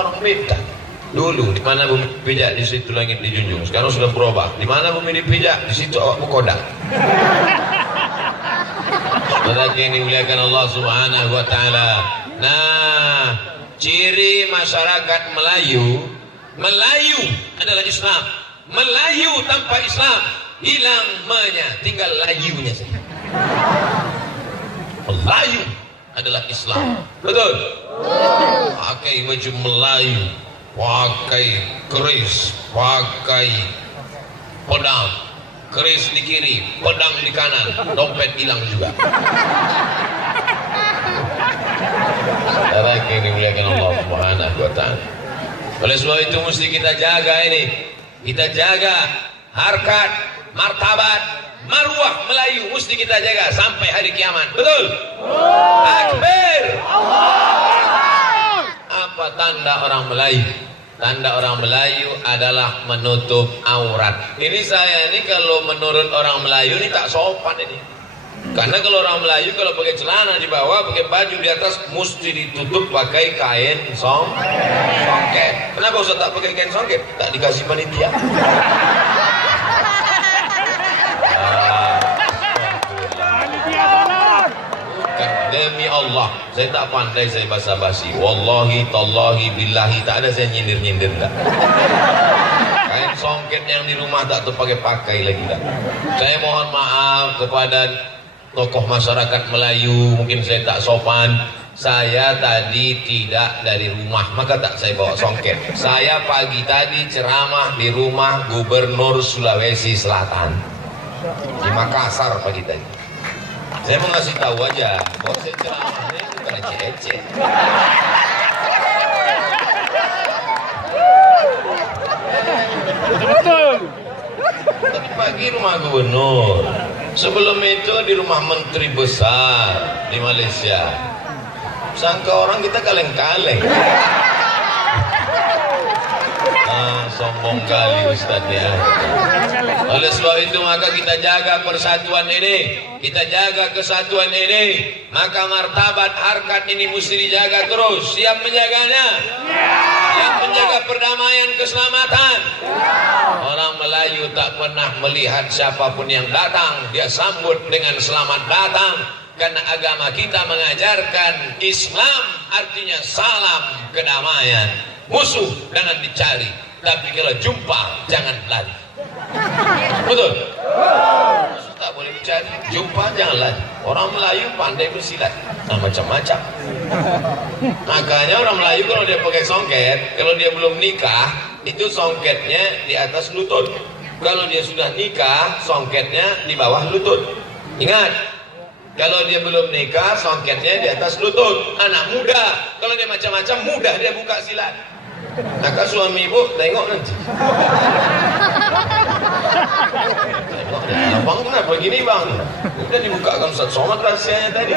orang beda. Dulu di mana bumi pijak di situ langit dijunjung. Sekarang sudah berubah. Di mana bumi dipijak di situ awakmu kodak. Saudara yang dimuliakan Allah Subhanahu wa taala. Nah, ciri masyarakat Melayu adalah Islam. Melayu tanpa Islam hilang tinggal layunya saja. Melayu adalah Islam. Betul? Pakai baju Melayu, pakai keris, pakai pedang, keris di kiri, pedang di kanan, dompet hilang juga. Saudara yang dimuliakan Allah Subhanahu wa taala. Oleh sebab itu mesti kita jaga ini. Kita jaga harkat, martabat, marwah Melayu mesti kita jaga sampai hari kiamat. Betul? Takbir. Apa tanda orang Melayu? Tanda orang Melayu adalah menutup aurat. Ini saya ini kalau menurut orang Melayu ini tak sopan ini. Karena kalau orang Melayu kalau pakai celana di bawah, pakai baju di atas mesti ditutup pakai kain songket. Kenapa Ustaz tak pakai kain songket? Tak dikasih panitia. Demi Allah, saya tak pandai saya basa-basi. Wallahi, tallahi, billahi, tak ada saya nyindir-nyindir tak. Kain songket yang di rumah tak terpakai lagi tak. Saya mohon maaf kepada tokoh masyarakat Melayu, mungkin saya tak sopan. Saya tadi tidak dari rumah, maka tak saya bawa songket. Saya pagi tadi ceramah di rumah Gubernur Sulawesi Selatan di Makassar pagi tadi. Saya mau ngasih tahu aja bahwa saya ceramahnya bukan eceh-eceh. Betul. Tadi pagi rumah Gubernur. Sebelum itu di rumah menteri besar di Malaysia. Sangka orang kita kaleng-kaleng. Sombong kali Ustaz ya. Oleh sebab itu maka kita jaga persatuan ini, kita jaga kesatuan ini, maka martabat harkat ini mesti dijaga terus. Siap menjaganya? Siap menjaga perdamaian keselamatan. Orang Melayu tak pernah melihat siapapun yang datang dia sambut dengan selamat datang, karena agama kita mengajarkan Islam artinya salam kedamaian. Musuh jangan dicari, tapi kalau jumpa jangan lari. Betul? Musuh tak boleh dicari, jumpa jangan lari. Orang Melayu pandai bersilat, macam-macam. Makanya orang Melayu kalau dia pakai songket, kalau dia belum nikah, itu songketnya di atas lutut. Kalau dia sudah nikah, songketnya di bawah lutut. Ingat, kalau dia belum nikah, songketnya di atas lutut. Anak muda, kalau dia macam-macam, mudah dia buka silat. Maka suami ibu tengok nanti. Tengok dia, bang kenapa begini bang? Udah dibukakan Ustaz Somad rahasianya tadi.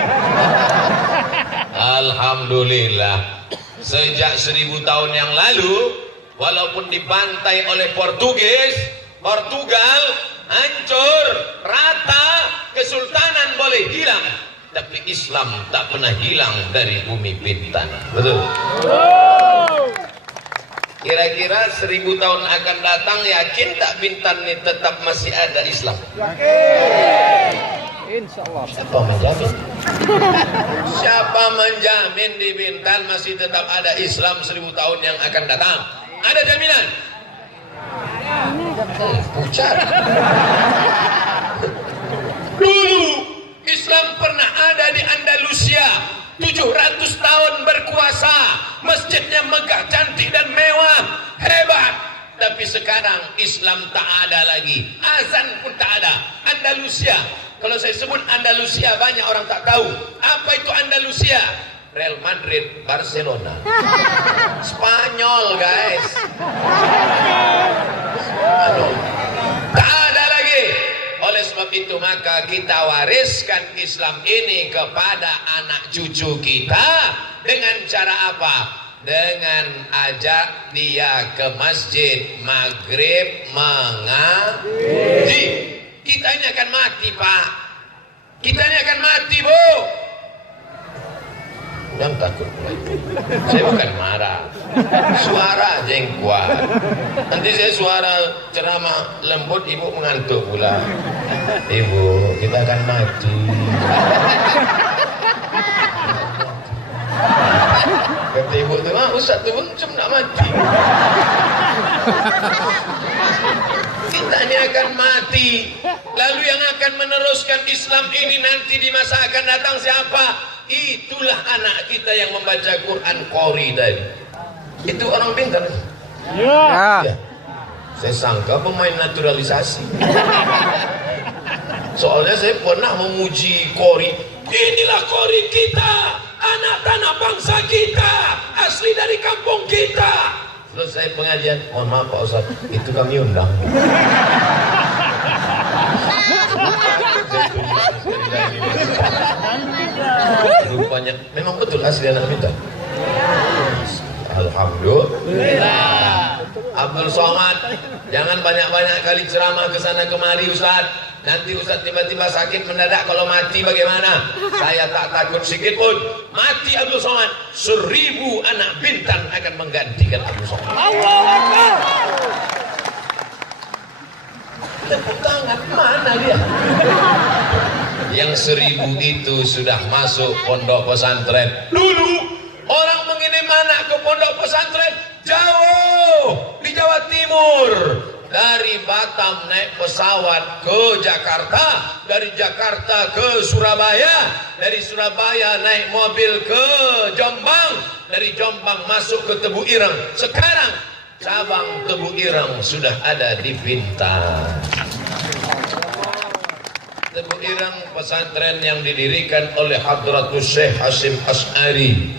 Alhamdulillah, sejak 1000 tahun yang lalu, walaupun dibantai oleh Portugal hancur, rata, kesultanan boleh hilang, tapi Islam tak pernah hilang dari bumi Bintan. Betul? Kira-kira 1000 tahun akan datang, yakin tak Bintan ini tetap masih ada Islam? Insyaallah. Siapa menjamin? Siapa menjamin di Bintan masih tetap ada Islam 1000 tahun yang akan datang? Ada jaminan? Pucat. Dulu Islam pernah ada di Andalusia, 700 tahun berkuasa, masjidnya megah, cantik dan mewah, hebat. Tapi sekarang Islam tak ada lagi, azan pun tak ada. Andalusia, kalau saya sebut Andalusia banyak orang tak tahu. Apa itu Andalusia? Real Madrid, Barcelona, Spanyol guys. Tak ada lagi. Oleh sebab itu maka kita wariskan Islam ini kepada anak cucu kita dengan cara apa? Dengan ajak dia ke masjid maghrib mengaji. Kita ini akan mati Pak. Kita ini akan mati Bu. Jangan takut. Saya bukan marah. Suara aja yang kuat. Nanti saya suara ceramah lembut, ibu mengantuk pula. Ibu, kita akan mati. Kata ibu tu, Ustaz tu pun macam nak mati. Kita ini akan mati. Lalu yang akan meneruskan Islam ini nanti di masa akan datang siapa? Itulah anak kita yang membaca Quran Qori tadi. Itu orang pintar. Ya. Saya sangka pemain naturalisasi. Soalnya saya pernah memuji Qori. Inilah Qori kita, anak tanah bangsa kita, asli dari kampung kita. Selesai pengajian, mohon maaf Pak Ustaz, itu kami undang. Rupanya memang betul asli anak kita. Alhamdulillah. Abdul Somad, jangan banyak-banyak kali ceramah ke sana kemari Ustaz. Nanti Ustaz tiba-tiba sakit mendadak, kalau mati bagaimana? Saya tak takut sedikit pun. Mati Abdul Somad, 1000 anak Bintan akan menggantikan Abdul Somad. Allahu Akbar. Tepuk tangan, mana dia? Yang 1000 itu sudah masuk pondok pesantren. Dulu orang mengirim anak ke pondok pesantren jauh di Jawa Timur. Dari Batam naik pesawat ke Jakarta, dari Jakarta ke Surabaya, dari Surabaya naik mobil ke Jombang, dari Jombang masuk ke Tebu Ireng. Sekarang cabang Tebu Ireng sudah ada di Bintan. Tebu Ireng pesantren yang didirikan oleh Hadratus Syekh Hasyim Asy'ari.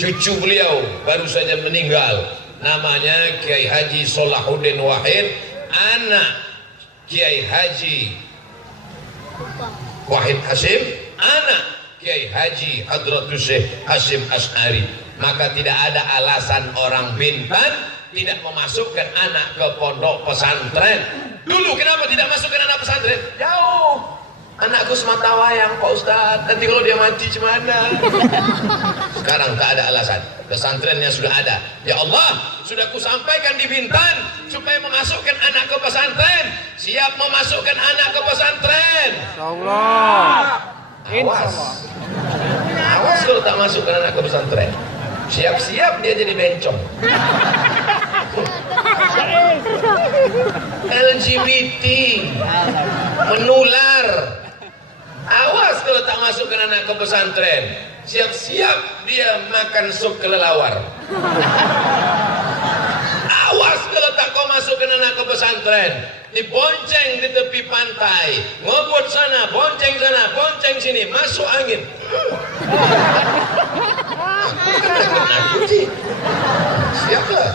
Cucu beliau baru saja meninggal. Namanya Kiai Haji Solahuddin Wahid, anak Kiai Haji Wahid Hasyim, anak Kiai Haji Hadratus Syekh Hasyim Asy'ari. Maka tidak ada alasan orang Bintan tidak memasukkan anak ke pondok pesantren. Dulu kenapa tidak masukkan anak pesantren? Jauh. Anakku semata wayang Pak Ustadz, nanti kalau dia mati gimana? Sekarang tak ada alasan, pesantrennya sudah ada. Ya Allah, sudah kusampaikan di Bintan supaya memasukkan anak ke pesantren. Siap memasukkan anak ke pesantren. Insyaallah. Awas, awas kalau tak masukkan anak ke pesantren. Siap-siap dia jadi bencong. LGBT menular. Awas kalau tak masukkan anak ke pesantren. Siap-siap dia makan sup kelelawar. Awas kalau tak kau masukkan anak ke pesantren. Dibonceng di tepi pantai, ngobot sana, bonceng sini, masuk angin.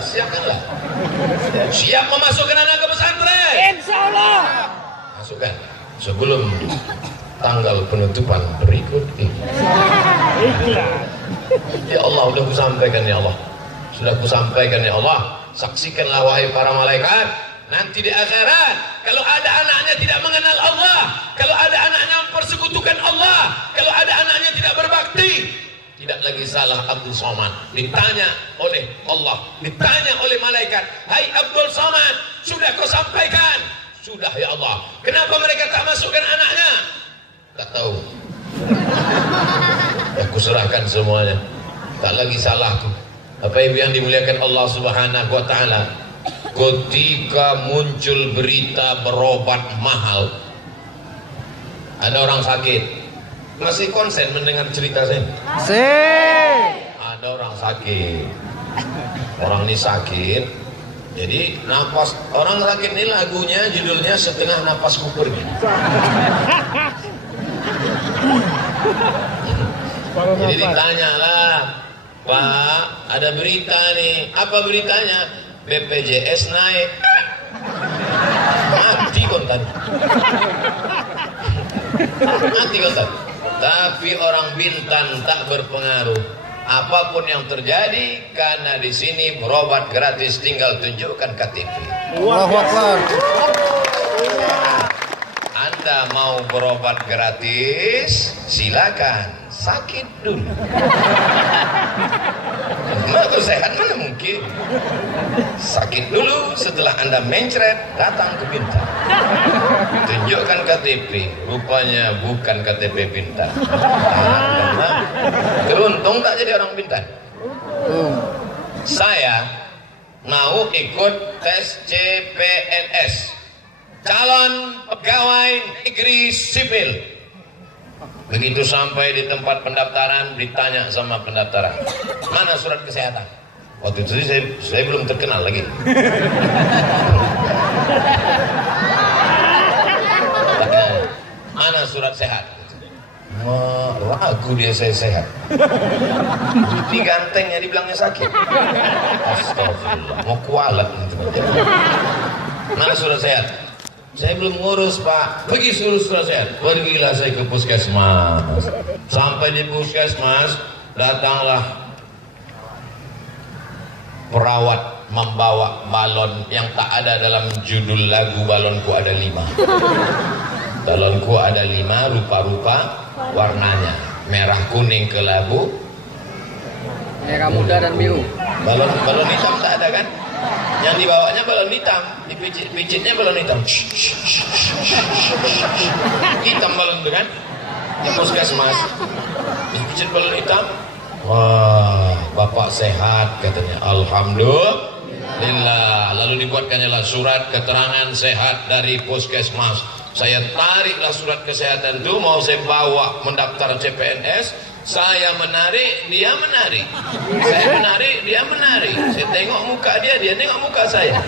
Siapkanlah. Siap memasukkan anak ke pesantren. Insyaallah. Masukkan sebelum tanggal penutupan berikut ini. Ya Allah, sudah kusampaikan ya Allah. Sudah kusampaikan ya Allah. Saksikanlah wahai para malaikat, nanti di akhirat kalau ada anaknya tidak mengenal Allah, kalau ada anaknya mempersekutukan Allah, kalau ada anaknya tidak berbakti, tidak lagi salah Abdul Somad. Ditanya oleh Allah, ditanya oleh malaikat, hai Abdul Somad, sudah kau sampaikan? Sudah ya Allah. Kenapa mereka tak masukkan anaknya? Tak tahu. Aku serahkan semuanya. Tak lagi salahku. Bapak Ibu yang dimuliakan Allah Subhanahu wa taala, ketika muncul berita berobat mahal, ada orang sakit, masih konsen mendengar cerita saya? Ada orang sakit, orang ini sakit, jadi napas orang sakit ini lagunya judulnya Setengah Napas Kukurnya. Jadi ditanyalah, Pak, ada berita nih. Apa beritanya? BPJS naik. Mati kontan. Mati kontan. Tapi orang Bintan tak berpengaruh. Apapun yang terjadi, karena di sini berobat gratis, tinggal tunjukkan KTP. Allahu Akbar. Anda mau berobat gratis, silakan. Sakit dulu. Mau sehat mana mungkin? Oke. Sakit dulu, setelah Anda mencret, datang ke Bintan. Tunjukkan KTP, rupanya bukan KTP Bintan. Beruntung tak jadi orang Bintan. Saya mau ikut tes CPNS, calon pegawai negeri sipil. Begitu sampai di tempat pendaftaran, ditanya sama pendaftaran, mana surat kesehatan? Waktu itu saya belum terkenal lagi. Mana surat sehat? Ragu dia saya sehat. Di gantengnya dibilangnya sakit. Astagfirullah, mau kualat. Mana surat sehat? Saya belum ngurus Pak. Pergi surat sehat. Pergilah saya ke puskesmas. Sampai di puskesmas, datanglah perawat membawa balon yang tak ada dalam judul lagu. Balonku ada 5. Balonku ada 5 rupa-rupa warnanya. Merah, kuning, kelabu, Merah muda dan biru. Balon hitam tak ada kan? Yang dibawanya balon hitam, dipijitnya balon hitam. Hitam balon itu kan? Di puskesmas. Dipijit balon hitam. Wah, Bapak sehat katanya. Alhamdulillah. Lalu dibuatkannya surat keterangan sehat dari puskesmas. Saya tariklah surat kesehatan itu, mau saya bawa mendaftar CPNS. Saya menarik, dia menarik. Saya menarik, dia menarik. Saya tengok muka dia, dia tengok muka saya.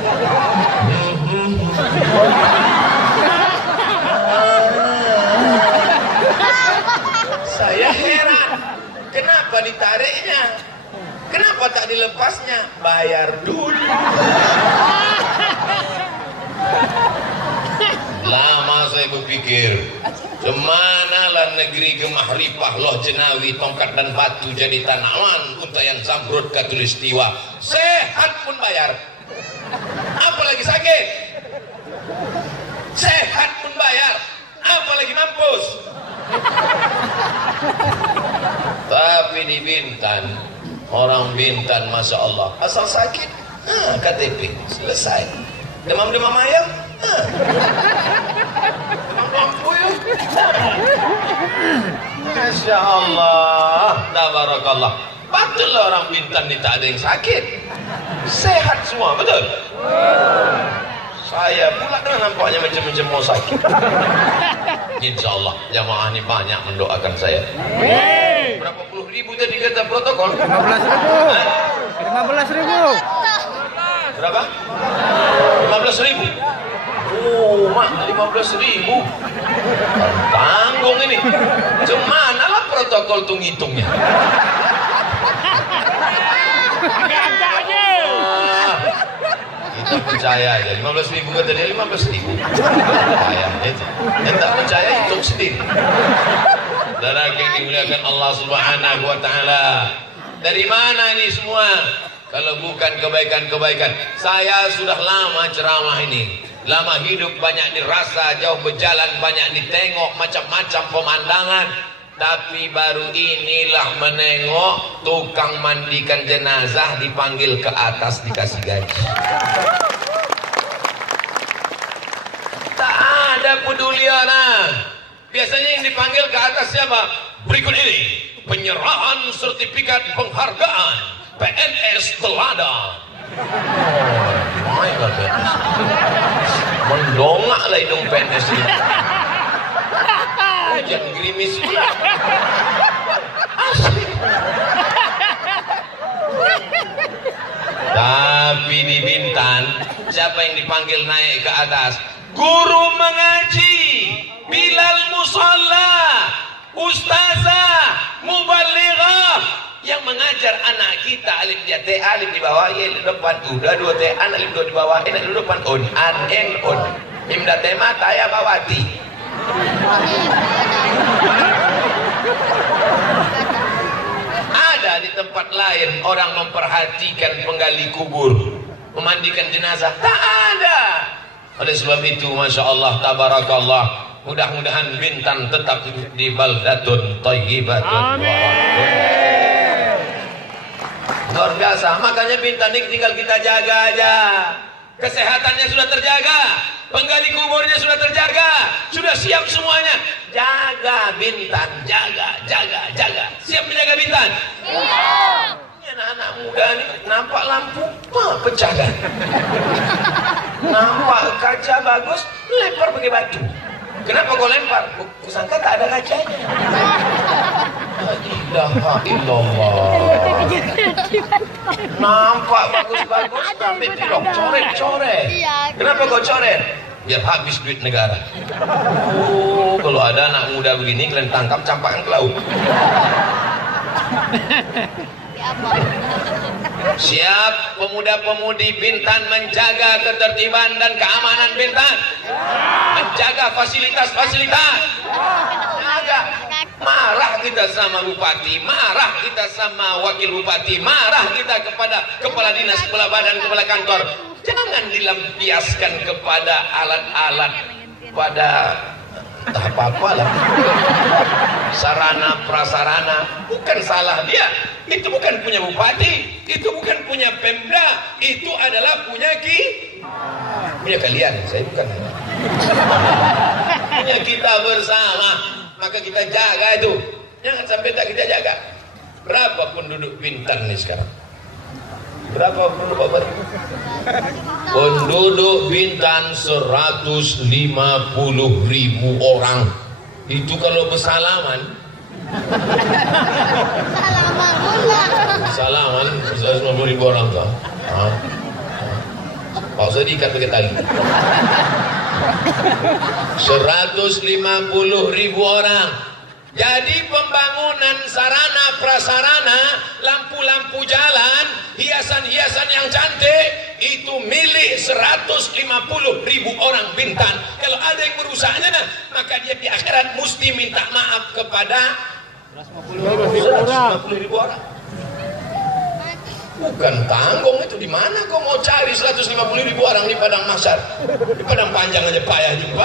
Saya heran, kenapa ditariknya? Kenapa tak dilepasnya? Bayar dulu. Lama saya berpikir, kemanalah negeri gemahripah loh jenawi tongkat dan batu jadi tanaman untayan zamrud katulistiwa. Sehat pun bayar, apalagi sakit. Sehat pun bayar, apalagi mampus. Tapi di Bintan, orang Bintan Masya Allah, asal sakit, KTP selesai. Demam-demam ayam, mampu ya. Masya Allah, tabarakallah. Betul orang Bintan ini tak ada yang sakit, sehat semua, betul. Saya pula dengan nampaknya macam-macam mau sakit. Insya Allah jamaah ini banyak mendoakan saya. Berapa puluh ribu tadi kata protokol? 15.000. 15.000. Berapa? 15.000. Oh, mak 15.000. Tanggung ini. Cemana lah protokol tuh ngitungnya? Kita percaya aja. 15.000 kata dia 15.000. Percaya itu. Yang tak percaya hitung sendiri. Saudara yang dimuliakan Allah Subhanahu wa taala. Dari mana ini semua? Kalau bukan kebaikan-kebaikan. Saya sudah lama ceramah ini, lama hidup, banyak dirasa, jauh berjalan, banyak ditengok macam-macam pemandangan. Tapi baru inilah menengok tukang mandikan jenazah dipanggil ke atas dikasih gaji. Tak ada peduli orang. Biasanya yang dipanggil ke atas siapa? Berikut ini penyerahan sertifikat penghargaan PNS teladan. Oh my God, PNS. Mendongak lah hidung PNS ini. Hujan gerimis pula. Asli. Tapi di Bintan, siapa yang dipanggil naik ke atas? Guru mengaji, Bilal Musalla, Ustazah, Mubalighah, yang mengajar anak kita alif dia t, alif di bawah, ya di depan, udah 2 t, an alif 2 di bawah, in alif di depan, on, an, en, on, imda tema, taya bawati. Ada di tempat lain orang memperhatikan penggali kubur, memandikan jenazah, tak ada. Oleh sebab itu, Masya Allah, tabarakallah, mudah-mudahan Bintan tetap di baldatun thayyibatun. Amin. Luar biasa. Makanya Bintan ini tinggal kita jaga aja. Kesehatannya sudah terjaga, penggali kuburnya sudah terjaga, sudah siap semuanya. Jaga Bintan, jaga. Siap menjaga Bintan? Iya. Anak-anak muda ini nampak lampu, pecah kan? Nampak kaca bagus, lempar pakai batu. Kenapa kau lempar? Kusangka tak ada kacanya. La ilaha illallah. Nampak bagus-bagus, tapi tidak coret-coret. Kenapa kau coret? Biar habis duit negara. Oh, kalau ada anak muda begini, kalian tangkap, campakkan ke laut. Siap pemuda-pemudi Bintan menjaga ketertiban dan keamanan Bintan, menjaga fasilitas-fasilitas. Jaga. Marah kita sama bupati, marah kita sama wakil bupati, marah kita kepada kepala dinas, kepala badan, kepala kantor. Jangan dilampiaskan kepada alat-alat, pada tak apa-apa lah, sarana prasarana. Bukan salah dia, itu bukan punya bupati, itu bukan punya Pemda, itu adalah punya kalian. Saya bukan, punya kita bersama. Maka kita jaga itu, jangan sampai tak kita jaga. Berapa penduduk Bintan nih sekarang? Berapa penduduk? Penduduk Bintan 150.000 orang. Itu kalau bersalaman, salaman 150.000 orang tuh. Pak usah diikat pakai tali. 150.000 orang. Jadi pembangunan sarana prasarana, lampu-lampu jalan, hiasan-hiasan yang cantik itu milik 150.000 orang Bintan. Kalau ada yang merusaknya, maka dia di akhirat mesti minta maaf kepada 150.000 orang. Bukan tanggung itu. Di mana kau mau cari 150.000 orang di padang mahsyar? Di padang panjang aja payah jumpa.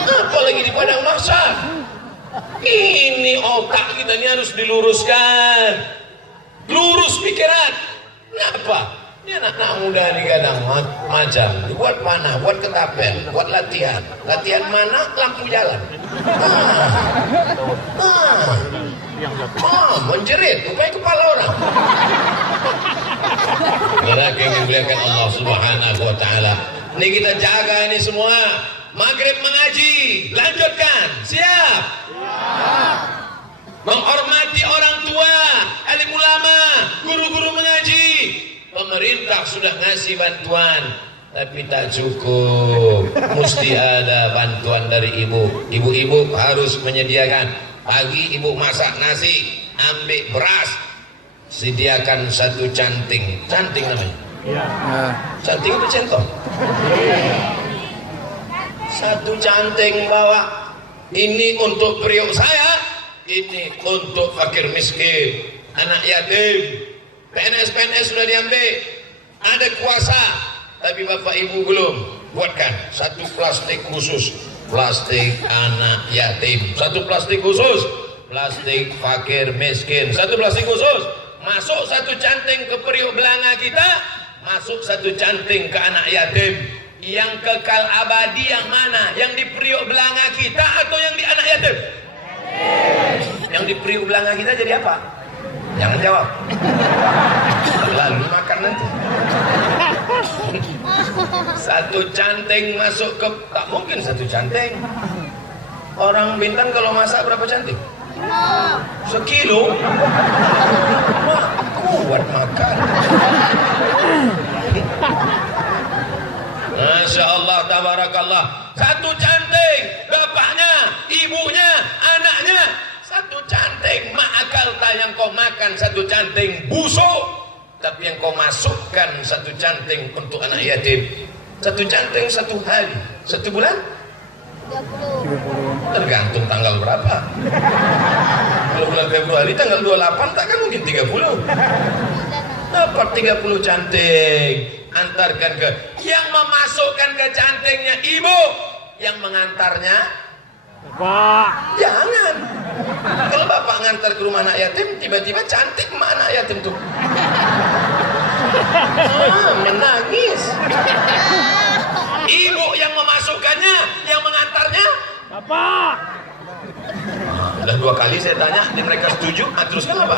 Apalagi di padang mahsyar. Ini otak kita ini harus diluruskan. Lurus pikiran. Kenapa? Ini anak-anak muda ini kadang macam buat mana? Buat ketapel, buat latihan. Latihan mana? Lampu jalan. Menjerit, rupanya kepala orang. Mereka yang dimuliakan Allah Subhanahu wa Ta'ala. Ini kita jaga ini semua. Maghrib mengaji, lanjutkan. Siap? Menghormati orang tua, alim ulama, guru-guru mengaji. Pemerintah sudah ngasih bantuan, tapi tak cukup. Mesti ada bantuan dari ibu. Ibu-ibu harus menyediakan. Pagi ibu masak nasi, ambil beras, sediakan satu canting. Canting namanya? Ya. Canting itu centong. Satu canting bawa. Ini untuk periuk saya, ini untuk fakir miskin, anak yatim. PNS sudah diambil. Ada kuasa, tapi bapak ibu belum. Buatkan satu plastik khusus. Plastik anak yatim, satu plastik khusus. Plastik fakir miskin, satu plastik khusus. Masuk satu canting ke periuk belanga kita, masuk satu canting ke anak yatim. Yang kekal abadi yang mana? Yang di periuk belanga kita atau yang di anak yatim? Yang di periuk belanga kita jadi apa? Jangan jawab. Lalu makan nanti. Satu canting masuk ke, tak mungkin satu canting. Orang Bintan kalau masak berapa canting? Sekilo. Wah, kuat makan. Masya Allah, tabarakallah. Satu canting, bapaknya, ibunya, anaknya. Satu canting, ma'akal tak yang kau makan satu canting busuk. Tapi yang kau masukkan satu canting untuk anak yatim. Satu canting satu hari, satu bulan 30. Tergantung tanggal berapa. Kalau bulan Februari tanggal 28 tak kan mungkin 30. Dapat 30 canting. Antarkan ke yang memasukkan ke cantingnya ibu, yang mengantarnya Pak. Jangan. Kalau bapak ngantar ke rumah anak yatim, tiba-tiba cantik mah anak yatim tuh. Menangis. Ibu yang memasukkannya, yang mengantarnya. Bapak. Udah 2 kali saya tanya, mereka setuju, teruskan apa?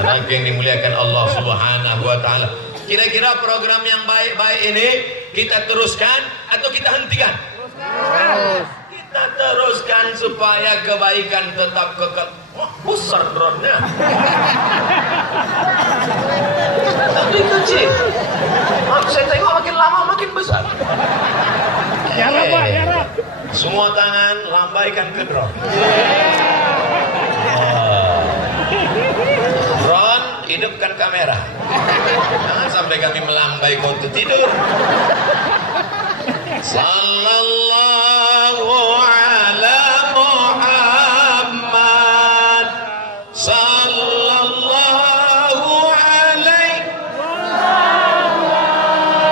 Anak yang dimuliakan Allah Subhanahu wa Ta'ala. Kira-kira program yang baik-baik ini kita teruskan atau kita hentikan? Kita teruskan supaya kebaikan tetap kekal. Wah, besar dronnya. Tapi kecil. Saya tengok makin lama makin besar. Yarab, Pak, yarab. Semua tangan lambaikan ke drone. Drone, hidupkan kamera. Jangan sampai kami melambai kau tidur. Sallallahu ala Muhammad. Sallallahu alaihi.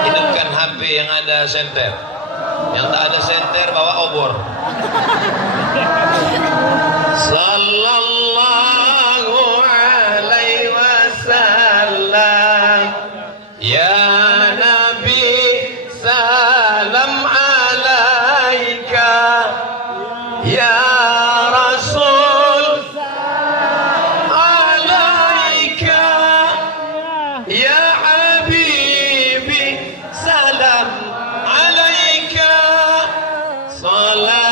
Hidupkan HP yang ada senter. Yang tak ada senter bawa obor. Sallallahu alaihi wasallam. Ya Nabi salam alaika. Ya Rasul alaika. Ya Habibi salam alaika. Salawatullah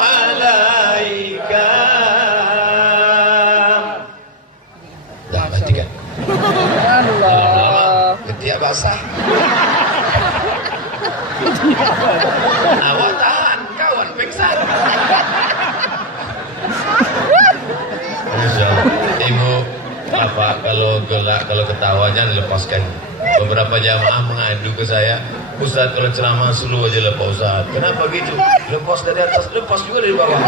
alaika. Dah matikan. Lama-lama ketiak basah. Awak tahan, kawan pingsan. Ibu, Bapak kalau gelak, kalau ketawa jangan lepaskan. Beberapa jamaah mengadu ke saya, Ustaz kalau ceramah slow aja lah Pak Ustaz. Kenapa gitu? Lepas dari atas, lepas juga dari bawah.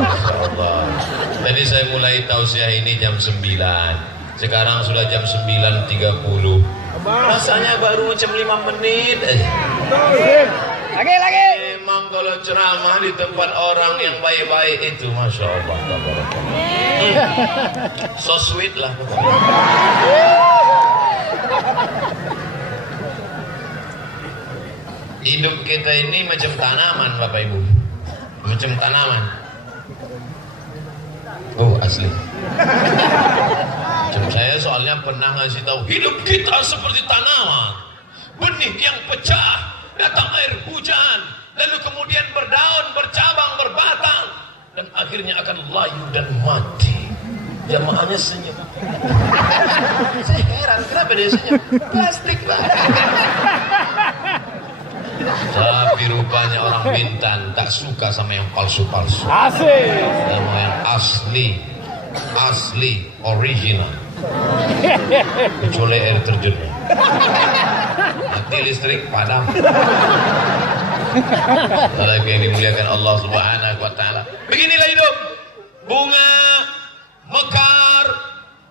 Insyaallah. Tadi saya mulai tausiah ini jam 9. Sekarang sudah jam 9.30. Rasanya baru macam 5 menit. Lagi. Memang kalau ceramah di tempat orang yang baik-baik itu, Masya Allah. So sweet lah. Hidup kita ini macam tanaman, Bapak Ibu. Macam tanaman. Oh, asli. Macam saya soalnya pernah ngasih tahu, hidup kita seperti tanaman. Benih yang pecah, datang air hujan, lalu kemudian berdaun, bercabang, berbatang, dan akhirnya akan layu dan mati. Jamaahnya senyum. Saya heran, kenapa dia senyum? Plastik, Pak. Tapi rupanya orang Bintan tak suka sama yang palsu-palsu. Asik. Dan mau yang asli, original. Kecuali air terjunnya. Nanti listrik padam. Lagi yang dimuliakan Allah Subhanahu wa Ta'ala. Beginilah hidup. Bunga mekar,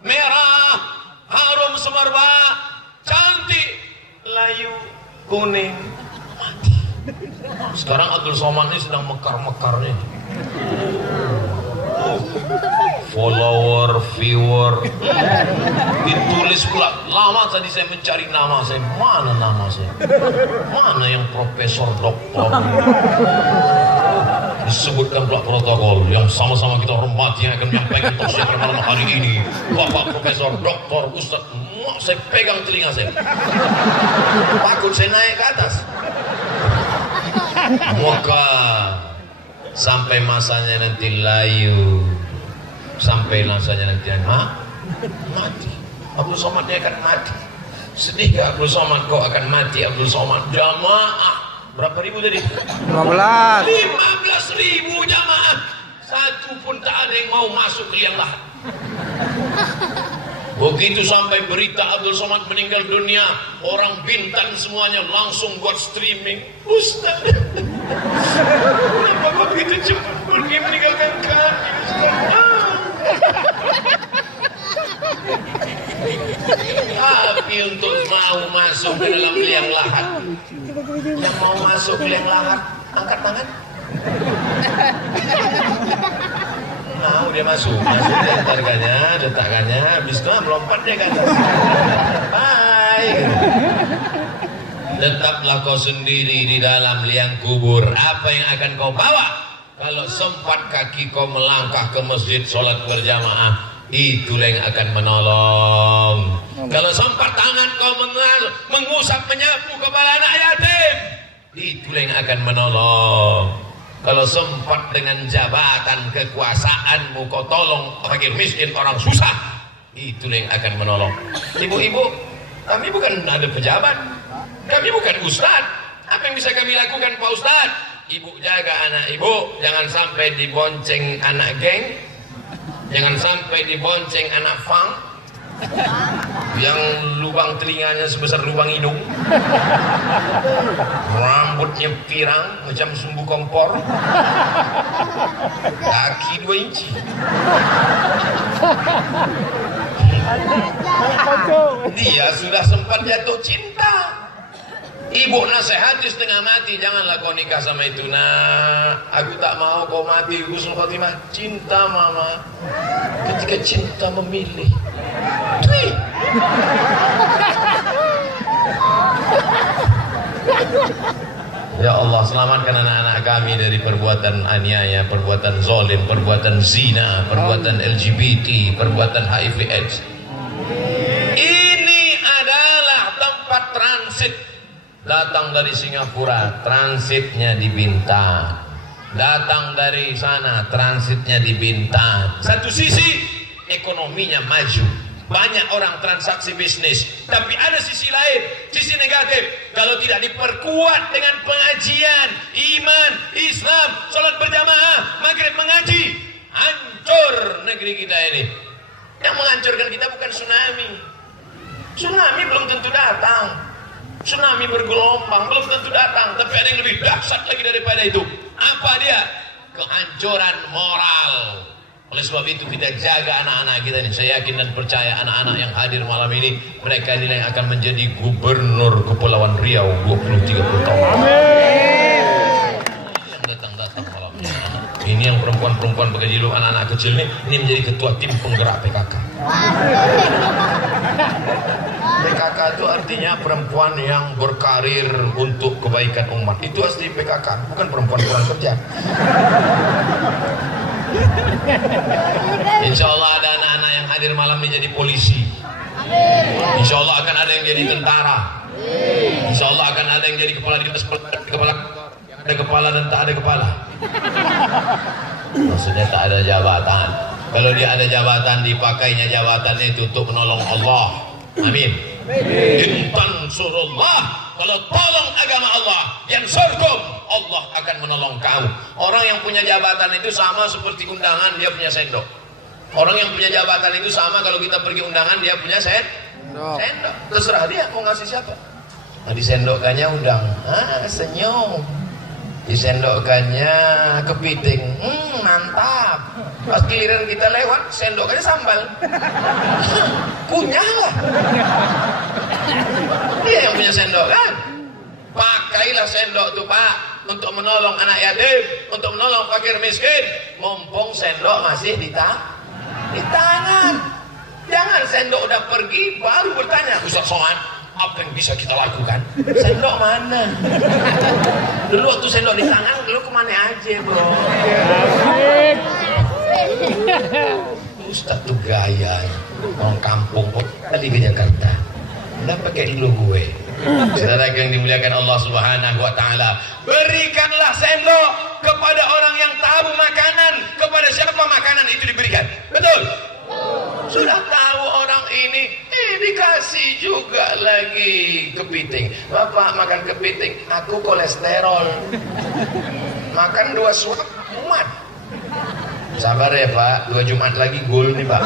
merah, harum semerbak, cantik, layu, kuning, mati. Sekarang Abdul Somad ini sedang mekar-mekarnya. Follower, viewer, ditulis pula. Lama tadi saya mencari nama saya. Mana nama saya? Mana yang profesor, doktor? Disebutkan pula protokol yang sama-sama kita hormati yang akan menyampaikan tausiah malam hari ini. Bapak Profesor, Doktor, Ustaz. Saya pegang telinga saya. Takut saya naik ke atas. Maka sampai masanya nanti layu, sampai masanya nanti mati. Abdul Somad dia akan mati. Sedih gak Abdul Somad kau akan mati? Abdul Somad jamaah berapa ribu tadi? 15 ribu jamaah. Satu pun tak ada yang mau masuk ke liang lahat. Begitu sampai berita Abdul Somad meninggal dunia, orang Bintan semuanya langsung buat streaming. Ustaz, kenapa begitu cepat pergi meninggalkan kami, Ustaz? Tapi untuk mau masuk ke dalam liang lahat, yang mau masuk ke liang lahat, angkat tangan. Mau dia masuk dia letakkannya, habis itu melompat dia kan. Bye. Tetaplah kau sendiri di dalam liang kubur. Apa yang akan kau bawa? Kalau sempat kaki kau melangkah ke masjid sholat berjamaah, itulah yang akan menolong. Kalau sempat tangan kau mengusap menyapu kepala anak yatim, itulah yang akan menolong. Kalau sempat dengan jabatan kekuasaanmu kau tolong fakir miskin orang susah, itulah yang akan menolong. Ibu-ibu, kami bukan ada pejabat, kami bukan ustad. Apa yang bisa kami lakukan Pak Ustad? Ibu jaga anak ibu, jangan sampai dibonceng anak geng, jangan sampai dibonceng anak fang yang lubang telinganya sebesar lubang hidung, rambutnya pirang macam sumbu kompor, kaki 2 inci. Dia sudah sempat jatuh cinta. Ibu nasihati setengah mati, janganlah kau nikah sama itu nak, aku tak mau kau mati husnul khotimah. Cinta mama, ketika cinta memilih. Tui. Ya Allah, selamatkan anak-anak kami dari perbuatan aniaya, perbuatan zalim, perbuatan zina, perbuatan LGBT, perbuatan HIV/AIDS. Ini adalah tempat transit. Datang dari Singapura, transitnya di Bintan. Datang dari sana, transitnya di Bintan. Satu sisi ekonominya maju, banyak orang transaksi bisnis. Tapi ada sisi lain, sisi negatif. Kalau tidak diperkuat dengan pengajian, iman, Islam, sholat berjamaah, maghrib mengaji, hancur negeri kita ini. Yang menghancurkan kita bukan tsunami. Tsunami belum tentu datang. Tsunami bergelombang belum tentu datang, tapi ada yang lebih dahsyat lagi daripada itu. Apa dia? Kehancuran moral. Oleh sebab itu kita jaga anak-anak kita ini. Saya yakin dan percaya anak-anak yang hadir malam ini, mereka ini yang akan menjadi gubernur Kepulauan Riau 20-30 tahun. Amin. Yang datang-datang malam ini. Ini yang perempuan-perempuan pakai jilbab, anak-anak kecil ini menjadi ketua tim penggerak PKK. PKK itu artinya perempuan yang berkarir untuk kebaikan umat. Itu asli PKK, bukan perempuan kurang kerja. Insya Allah ada anak-anak yang hadir malam ini jadi polisi. Insya Allah akan ada yang jadi tentara. Insya Allah akan ada yang jadi kepala dinas, kepala ada kepala dan tak ada kepala. Maksudnya tak ada jabatan. Kalau dia ada jabatan, dipakainya jabatan itu untuk menolong Allah. Amin. Intan surullah, kalau tolong agama Allah, yang surkum, Allah akan menolong kamu. Orang yang punya jabatan itu sama seperti undangan, dia punya sendok. Orang yang punya jabatan itu sama, kalau kita pergi undangan, dia punya sendok. Terserah dia mau ngasih siapa. Nah, disendokkannya udang, senyum. Disendokkannya kepiting, mantap. Pas giliran kita lewat, sendokkannya sambal. Kunyah lah. Dia yang punya sendok kan. Pakailah sendok tuh Pak, untuk menolong anak yatim, untuk menolong fakir miskin. Mumpung sendok masih di tangan. Jangan sendok udah pergi baru bertanya, Ustaz Somad, apa yang bisa kita lakukan? Sendok mana? Dulu waktu sendok di tangan, dulu kemana aja bro? Ustaz tuh gaya orang kampung tadi ke Jakarta udah pakai dulu gue. Saudara yang dimuliakan Allah Subhanahu wa taala, berikanlah sendok kepada orang yang tahu makanan, kepada siapa makanan itu diberikan. Betul? Sudah tahu orang ini, dikasih juga lagi kepiting. Bapak makan kepiting, aku kolesterol. Makan 2 suap umat. Sabar ya Pak, 2 Jumat lagi gol nih Pak.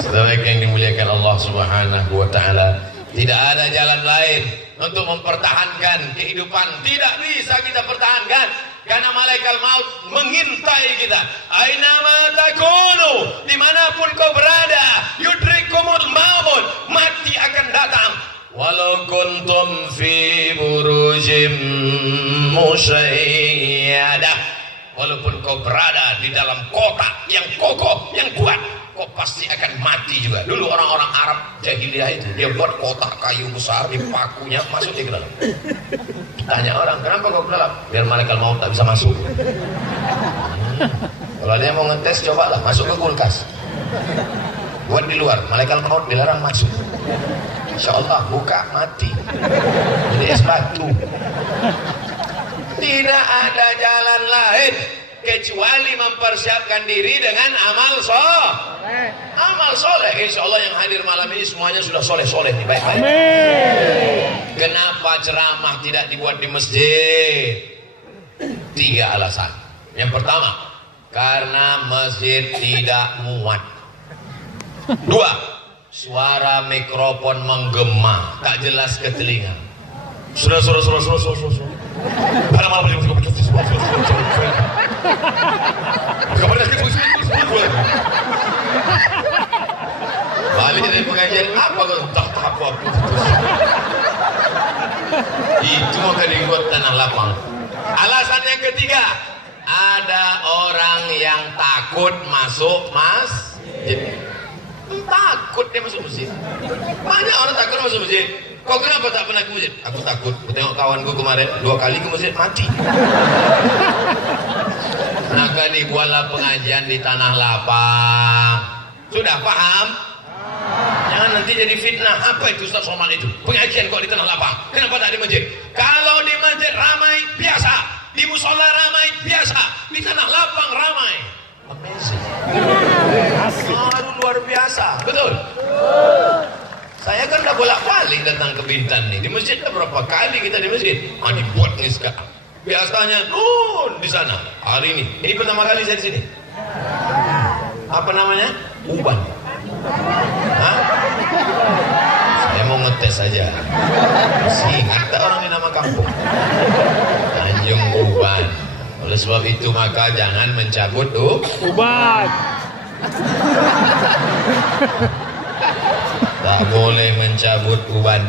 Saudara yang dimuliakan Allah Subhanahu wa taala, tidak ada jalan lain untuk mempertahankan kehidupan. Tidak bisa kita pertahankan karena malaikat maut mengintai kita. Aina ma takunu, dimanapun kau berada, yudrikum ya'tihimul maut, mati akan datang. Walau kuntum fi burujim musayyadah, walaupun kau berada di dalam kota yang kokoh, yang kuat, kau pasti akan mati juga. Dulu orang-orang Arab jahiliyah itu, dia buat kotak kayu besar, dipakunya masuk di dalam. Tanya orang, kenapa kau ke dalam? Biar malaikat maut tak bisa masuk. Kalau dia mau ngetes, cobalah masuk ke kulkas. Buat di luar, malaikat maut dilarang masuk. Insya Allah buka mati. Jadi es batu. Tidak ada jalan lain kecuali mempersiapkan diri dengan amal soleh. Amal soleh. Insya Allah yang hadir malam ini semuanya sudah soleh-soleh nih, baik-baik. Kenapa ceramah tidak dibuat di masjid? 3 alasan. Yang pertama, karena masjid tidak muat. 2, suara mikrofon menggema, tak jelas ke telinga. Sudah. Pada malam ini balik dari pengajian apa kau itu maka dibuat tanah lapang. Alasan yang ketiga, ada orang yang takut masuk masjid. Takut dia masuk masjid. Banyak orang takut masuk masjid. Kau kenapa tak pernah ke masjid? Aku takut. Aku tengok kawanku kemarin 2 kali ke masjid mati. Maka dibuatlah pengajian di tanah lapang. Sudah paham? Jangan nanti jadi fitnah. Apa itu Ustaz Somad itu? Pengajian kok di tanah lapang? Kenapa tak di masjid? Kalau di masjid ramai biasa, di musola ramai biasa, di tanah lapang ramai. Amazing. Aduh, luar biasa. Betul? Saya kan udah bolak-balik datang ke Bintan nih. Di masjid udah berapa kali kita di masjid? Dibuat nih sekarang. Biasanya di sana. Hari ini pertama kali saya di sini. Apa namanya? Uban. Hah? Saya mau ngetes saja. Ingat tak orang ini nama kampung? Tanjung Uban. Oleh sebab itu maka jangan mencabut uban. Tak boleh mencabut uban.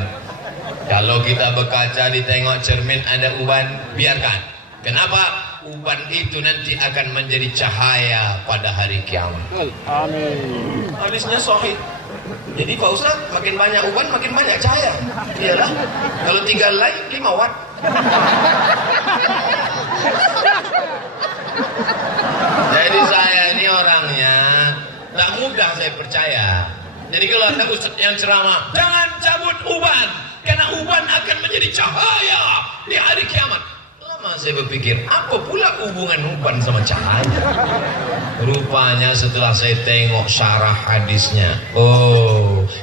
Kalau kita berkaca ditengok cermin ada uban, biarkan. Kenapa? Uban itu nanti akan menjadi cahaya pada hari kiamat. Amin. Hadisnya sahih. Jadi Pak Ustaz, makin banyak uban makin banyak cahaya. Iyalah. Kalau 3 light 5 watt. Jadi saya ini orangnya tak mudah saya percaya. Jadi kalau ada ustaz yang ceramah, jangan cabut uban, karena uban akan menjadi cahaya di hari kiamat. Lama saya berpikir, apa pula hubungan uban sama cahaya? Rupanya setelah saya tengok syarah hadisnya,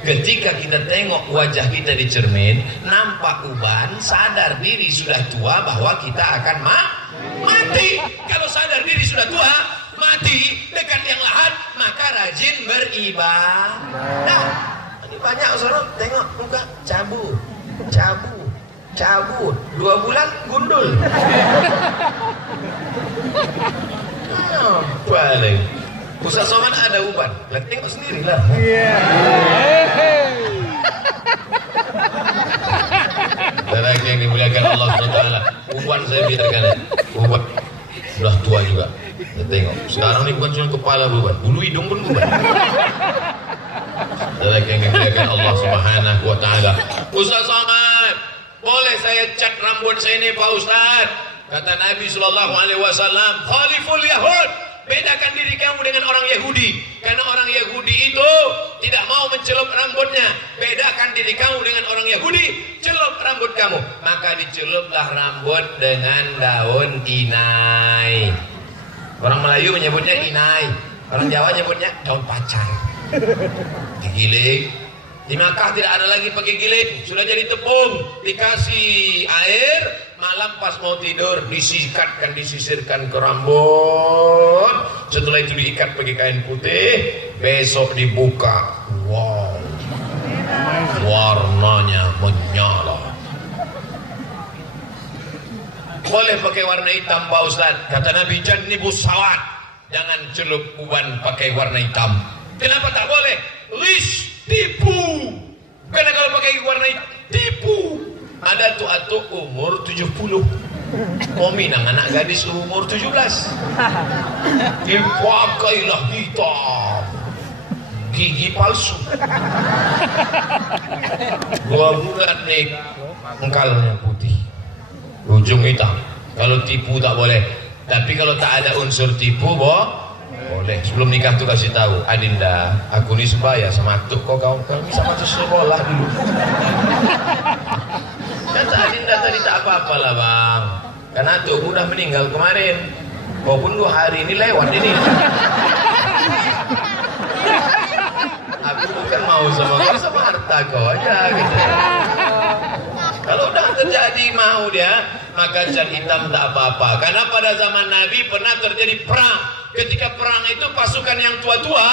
ketika kita tengok wajah kita di cermin, nampak uban, sadar diri sudah tua bahwa kita akan mati. Kalau sadar diri sudah tua, mati dekat yang lahat, maka rajin beribadah. Ini banyak orang tengok muka cabut 2 bulan gundul. Paling Ustaz Somad ada uban, tengok sendirilah. Lagi yang dimuliakan Allah SWT, uban saya biarkan. Uban sudah tua juga. Kita tengok. Sekarang ini bukan cuma kepala beban, bulu hidung pun beban. Lagi yang dimuliakan Allah Subhanahu wa taala. Ustaz Somad, boleh saya cat rambut saya ini Pak Ustaz? Kata Nabi sallallahu alaihi wasallam, khaliful yahud. Bedakan diri kamu dengan orang Yahudi, karena orang Yahudi itu tidak mau mencelup rambutnya. Bedakan diri kamu dengan orang Yahudi, celup rambut kamu. Maka diceluplah rambut dengan daun inai. Orang Melayu menyebutnya inai, orang Jawa menyebutnya daun pacar. Digiling. Di Makkah tidak ada lagi pakai giling, sudah jadi tepung, dikasih air, malam pas mau tidur disisirkan ke rambut. Setelah itu diikat pakai kain putih, besok dibuka. Wow, warnanya menyala. Boleh pakai warna hitam Pak Ustaz? Kata Nabi, jannibus sawat, jangan celup uban pakai warna hitam. Kenapa tak boleh? Rish, tipu. Karena kalau pakai warna hitam, tipu. Ada tuh atau umur 70 mau minang anak gadis umur 17 dipakailah hitam, gigi palsu. 2 bulan nih engkalnya putih, ujung hitam. Kalau tipu tak boleh, tapi kalau tak ada unsur tipu boleh. Sebelum nikah tuh kasih tahu, Adinda, aku ini sebaya sama tuh kok kau bisa masuk sekolah dulu. Kata Adinda tadi tak apa-apa lah bang, karena tuh udah meninggal kemarin, walaupun 2 hari ini lewat ini. Aku bukan mau sama harta kau aja gitu. Kalau udah terjadi mau dia, maka cat hitam tak apa-apa. Karena pada zaman Nabi pernah terjadi perang. Ketika perang itu pasukan yang tua-tua,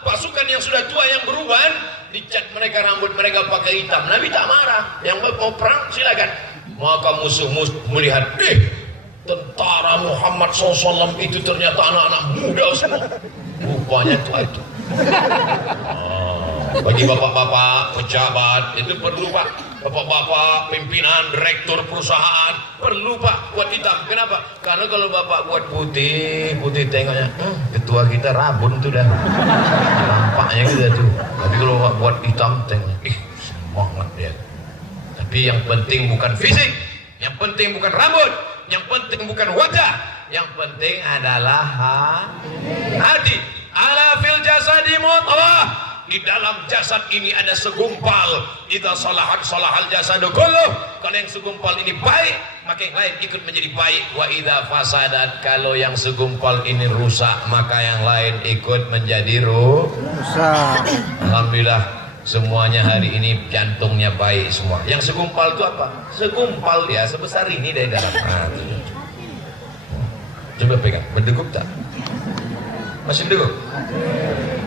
pasukan yang sudah tua yang beruban, dicat mereka rambut mereka pakai hitam. Nabi tak marah. Yang mau perang silakan. Maka musuh-musuh melihat, tentara Muhammad SAW itu ternyata anak-anak muda semua. Rupanya tua itu. Bagi bapak-bapak pejabat itu perlu pak, bapak-bapak pimpinan direktur perusahaan perlu pak buat hitam. Kenapa? Karena kalau bapak buat putih tengoknya ketua kita rabun tuh dah nampaknya gitu tuh. Tapi kalau bapak buat hitam tengoknya semangat dia. Tapi yang penting bukan fisik, yang penting bukan rambut, yang penting bukan wajah, yang penting adalah hati. Ala fil jasadi mutlah. Di dalam jasad ini ada segumpal. Idza salahat salahal jasadu kulluh. Kalau yang segumpal ini baik, maka yang lain ikut menjadi baik. Wa idza fasadat, kalau yang segumpal ini rusak, maka yang lain ikut menjadi rusak. Alhamdulillah semuanya hari ini jantungnya baik semua. Yang segumpal itu apa? Segumpal ya sebesar ini dari dalam hati. Coba pegang, berdegup tak? Masih berdegup?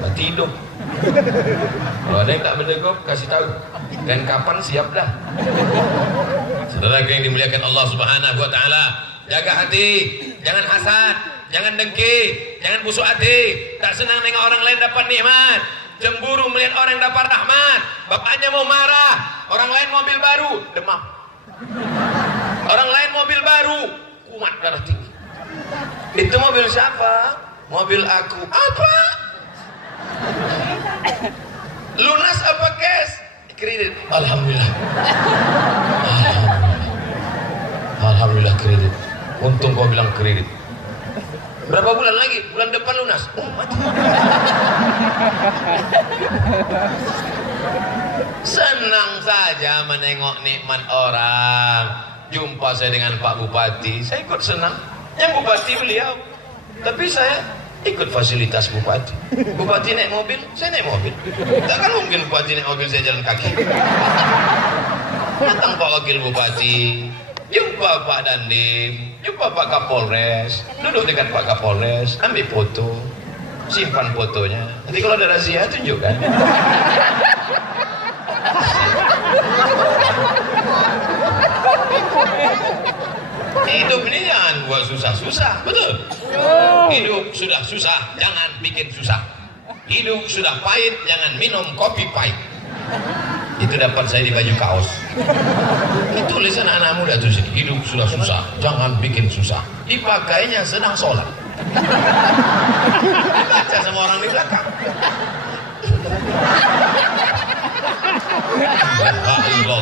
Mati hidup. Kalau ada yang tak berdegup, kasih tahu. Dan kapan siap dah. Saudara yang dimuliakan Allah Subhanahu Wa Taala, jaga hati, jangan hasad, jangan dengki, jangan busuk hati. Tak senang dengan orang lain dapat nikmat, cemburu melihat orang dapat rahmat. Bapaknya mau marah, orang lain mobil baru, demam. Orang lain mobil baru, kumat darah tinggi. Itu mobil siapa? Mobil aku. Apa? Lunas apa cash? Kredit. Alhamdulillah. Alhamdulillah kredit. Untung kau bilang kredit. Berapa bulan lagi? Bulan depan lunas. Mati. Senang saja menengok nikmat orang. Jumpa saya dengan Pak Bupati, saya ikut senang. Yang Bupati beliau, tapi saya ikut fasilitas Bupati. Bupati naik mobil, saya naik mobil. Takkan mungkin Bupati naik mobil, saya jalan kaki. Datang Pak Wakil Bupati, jumpa Pak Dandim, jumpa Pak Kapolres, duduk dekat Pak Kapolres, ambil foto, simpan fotonya. Nanti kalau ada razia tunjukkan. Hidup ini jangan buat susah-susah, betul? Hidup sudah susah, jangan bikin susah. Hidup sudah pahit, jangan minum kopi pahit. Itu dapat saya di baju kaos. Itu tulisan anak muda tuh sini. Hidup sudah susah, jangan bikin susah. Dipakainya sedang sholat. Baca sama orang di belakang. Allah,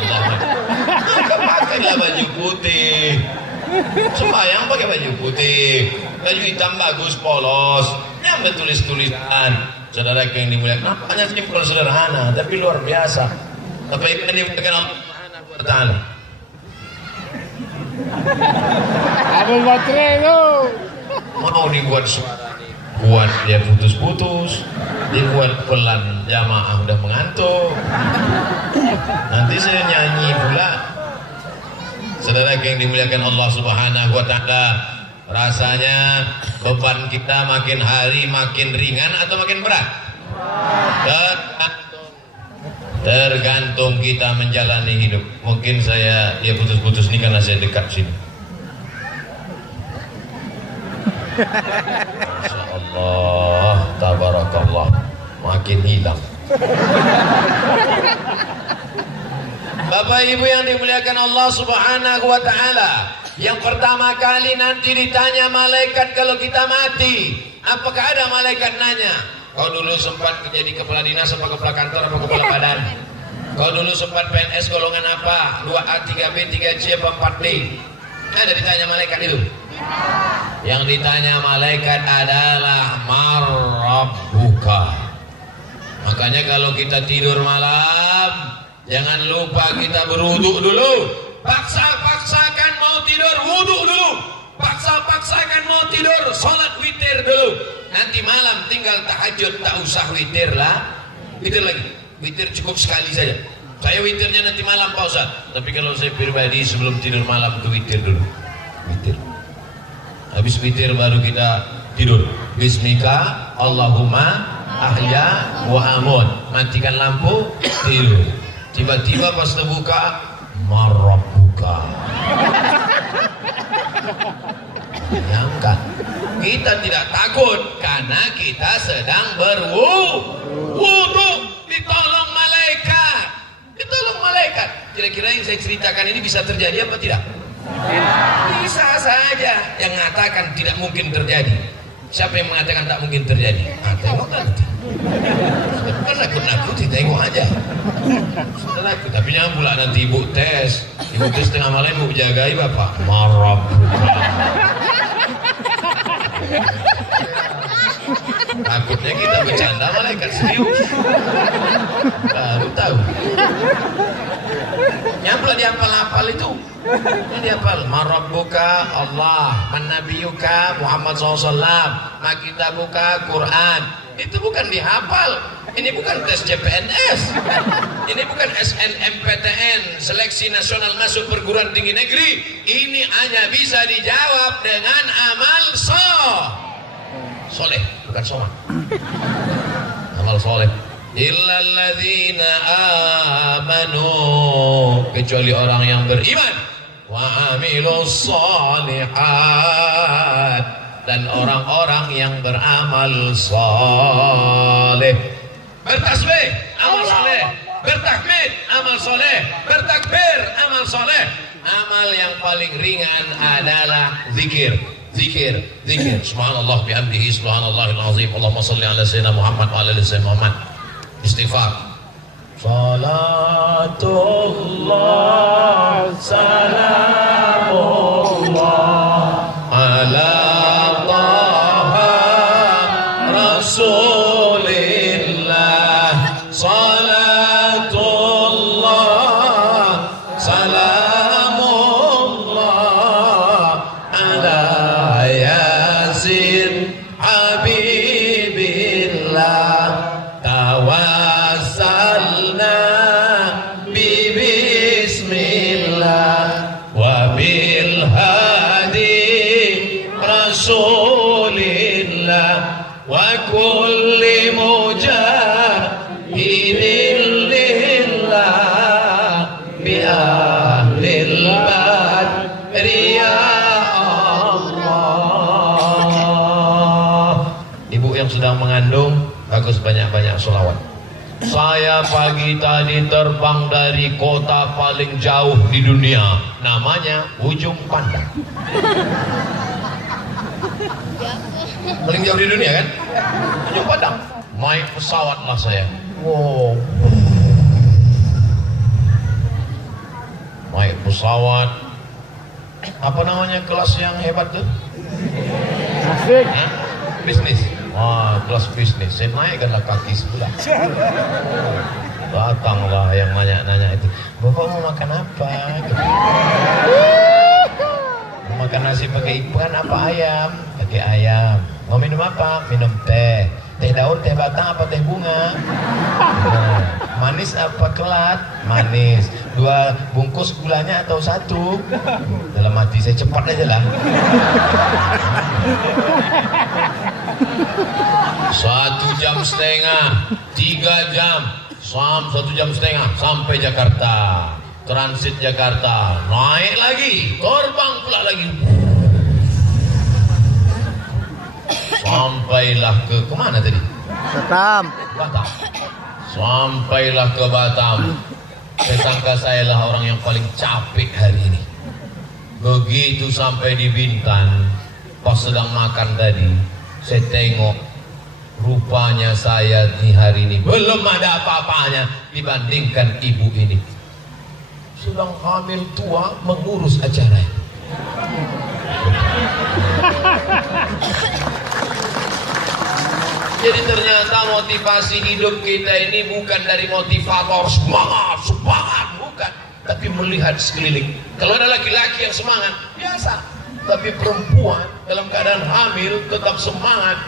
pakailah baju putih. Sembahyang pakai baju putih, baju hitam bagus polos, yang bertulis-tulisan. Saudara yang dimuliakan, nampaknya simpel sederhana, tapi luar biasa. Tapi yang dimuliakan Allah Subhanahu Wa Taala. Apa baterai tu? Mau dibuat suara nih, buat dia putus-putus, dibuat pelan, jamaah udah mengantuk. Nanti saya nyanyi pula. Saudara yang dimuliakan Allah Subhanahu Wa Taala, rasanya beban kita makin hari makin ringan atau makin berat? Tergantung kita menjalani hidup. Mungkin dia putus-putus ini karena saya dekat sini. Masya Allah, tabarakallah, makin hilang. Bapak Ibu yang dimuliakan Allah Subhanahu wa taala, yang pertama kali nanti ditanya malaikat kalau kita mati, apakah ada malaikat nanya, kau dulu sempat jadi kepala dinas apa kepala kantor apa kepala badan? Kau dulu sempat PNS golongan apa? 2A, 3B, 3C apa 4D? Ada ditanya malaikat itu? Yang ditanya malaikat adalah marabbuka. Makanya kalau kita tidur malam, jangan lupa kita berwudu dulu. Paksa-paksakan mau tidur, wudu dulu. Paksa-paksakan mau tidur, sholat witir dulu. Nanti malam tinggal tahajud, tak usah witir lah. Witir lagi. Witir cukup sekali saja. Saya witirnya nanti malam Pak Ustaz. Tapi kalau saya pribadi sebelum tidur malam itu witir dulu. Witir. Habis witir baru kita tidur. Bismika Allahumma ahya wa amut. Matikan lampu, tidur. Tiba-tiba pas terbuka, marabbuka. Bayangkan, kita tidak takut karena kita sedang berwudu. Ditolong malaikat, ditolong malaikat. Kira-kira yang saya ceritakan ini bisa terjadi apa tidak? Bisa saja. Yang mengatakan tidak mungkin terjadi. Siapa yang mengatakan tak mungkin terjadi? Tengok nanti. Bukan nakut-nakuti, tengok aja. Nakut. Tapi jangan pula nanti ibu tes tengah malam ibu jagai bapak. Marabbuka. Takutnya kita bercanda malaikat serius. Baru tahu. Nyampe dihafal-hafal itu. Ini dihafal. Marabbuka Allah, manabiyuka Muhammad SAW, makitabuka Quran. Itu bukan dihafal. Ini bukan tes CPNS. Ini bukan SNMPTN, seleksi nasional masuk perguruan tinggi negeri. Ini hanya bisa dijawab dengan amal soleh, bukan sholat. Amal soleh. Illalladzina amanu, kecuali orang yang beriman, wa amilus sholihat, dan orang-orang yang beramal soleh. Bertasbih, amal soleh. Bertakbir, amal soleh. Bertakbir, amal soleh. Amal yang paling ringan adalah zikir. Zikir. Subhanallah bihamdihi, subhanallahil azim. Allahumma salli ala sayyidina Muhammad wa ala ali sayyidina Muhammad. Istighfar. Salatullah, salamullah ala taha rasulillah. Salatullah, salamullah ala yasin habibillah. Tawassalna bismillah wa bil hadi rasulillah wa kulli mujahidin lillah bi ahlil badri ya Allah. Ibu yang sedang mengandung, bagus banyak-banyak sholawat. Saya pagi tadi terbang dari kota paling jauh di dunia, namanya Ujung Pandang. Paling jauh di dunia kan? Ujung Pandang. Naik pesawat lah saya. Wow. Naik pesawat. Apa namanya kelas yang hebat tuh? Asik. Bisnis. Wah, kelas bisnis. Saya naikkanlah kaki sebelah. Datanglah yang nanya-nanya itu. Bapak mau makan apa? Mau makan nasi pakai ikan apa ayam? Pakai ayam. Mau minum apa? Minum teh. Teh daun, teh batang apa teh bunga? Nah, manis apa kelat? Manis. 2 bungkus gulanya atau 1? Dalam hati saya cepat aja lah. 1,5 jam, 3 jam, 1,5 jam sampai Jakarta. Transit Jakarta, naik lagi, terbang pula lagi. Sampailah ke kemana tadi? Batam. Batam. Sampailah ke Batam. Saya sangka saya lah orang yang paling capek hari ini. Begitu sampai di Bintan, pas sedang makan tadi, saya tengok rupanya saya di hari ini belum ada apa-apanya dibandingkan ibu ini. Sedang hamil tua mengurus acara. Jadi ternyata motivasi hidup kita ini bukan dari motivator semangat, bukan. Tapi melihat sekeliling. Kalau ada laki-laki yang semangat, biasa. Tapi perempuan dalam keadaan hamil tetap semangat,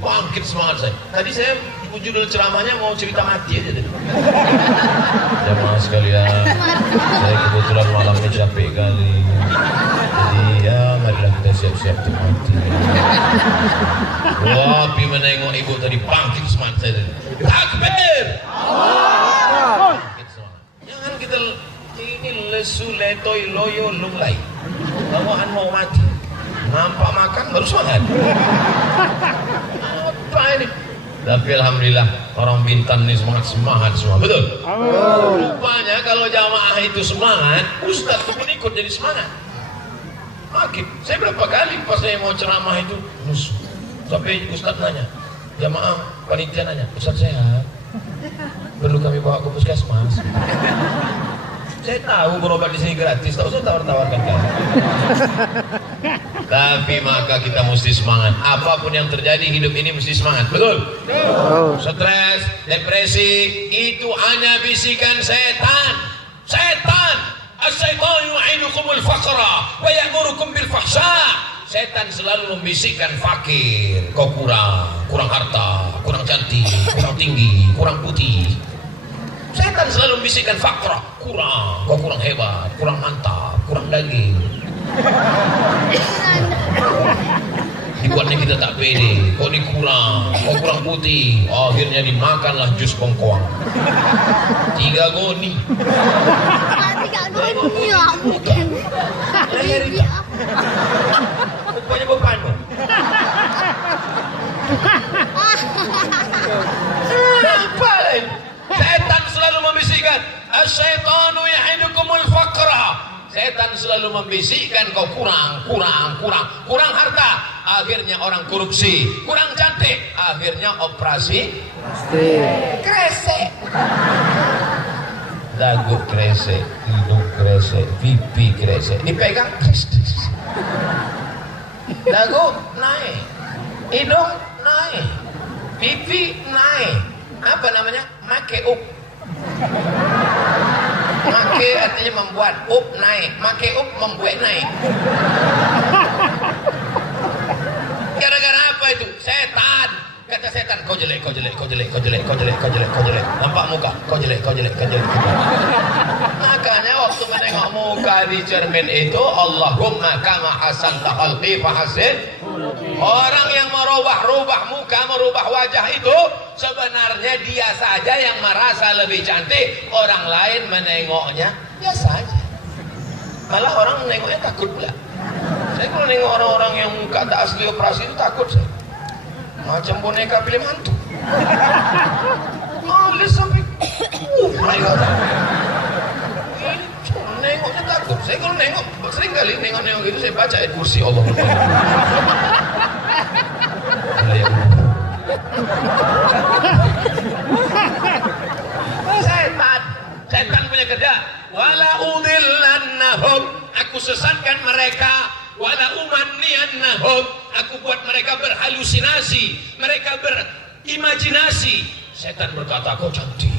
bangkit semangat saya. Tadi saya judul ceramahnya mau cerita mati aja tadi. Jamaah sekalian, saya kebetulan malamnya capek kali. Jadi ya marilah kita siap-siap untuk mati. Wapi menengok ibu tadi bangkit semangat saya tadi. Takbir! Bangkit semangat. Jangan kita ini lesu letoi loyo lunglai. Bawaan mau mati. Nampak makan baru semangat. Apa ini? Tapi alhamdulillah orang Bintan ini semangat semua, betul? Rupanya kalau jamaah itu semangat, ustaz pun ikut jadi semangat. Makin, saya berapa kali pas saya mau ceramah itu musuh. Sampai ustaz nanya, jamaah panitia nanya, ustaz sehat? Perlu kami bawa ke puskesmas? Saya tahu berobat di sini gratis, tak usah tawar-tawarkan kan. Tapi maka kita mesti semangat. Apapun yang terjadi hidup ini mesti semangat, betul? Stres, depresi itu hanya bisikan setan. Setan. As-syaitanu ya'idukumul faqra wa ya'murukum bil fahsya. Setan selalu membisikkan fakir, kau kurang harta, kurang cantik, kurang tinggi, kurang putih. Setan selalu membisikkan fakra, kau kurang hebat, kurang mantap, kurang daging. Dibuatnya kita tak pede, kau kurang putih, akhirnya dimakanlah jus bengkoang. 3 goni. 3 goni ya, bukan. Rupanya bepanu. Apa lain? Setan selalu membisikkan, asyaitanu ya'idukumul faqra. Setan selalu membisikkan kau kurang harta, akhirnya orang korupsi, kurang cantik, akhirnya operasi kresek. Dagu kresek, hidung kresek, pipi kresek, dipegang kresek. Dagu naik, hidung naik, pipi naik. Apa namanya? Make up. Make artinya membuat, up naik. Make up membuat naik. Gara-gara apa itu? Setan. Kata setan, kau jelek. Nampak muka, kau jelek. Makanya waktu menengok muka di cermin itu, Allahumma kama hasanta khalqi fahasin. Orang yang merubah muka, merubah wajah itu sebenarnya dia saja yang merasa lebih cantik. Orang lain menengoknya biasa aja. Malah orang menengoknya takut pula. Saya kalau nengok orang-orang yang muka tak asli operasi itu takut saya. Macam boneka film hantu. Alis sampai mereka nengoknya takut. Saya kalau nengok sering kali nengok gitu saya baca ayat kursi Allah. Setan punya kerja. Wala udillannahum, aku sesatkan mereka. Wala umanniyannahum, aku buat mereka berhalusinasi, mereka berimajinasi. Setan berkata, kau cantik.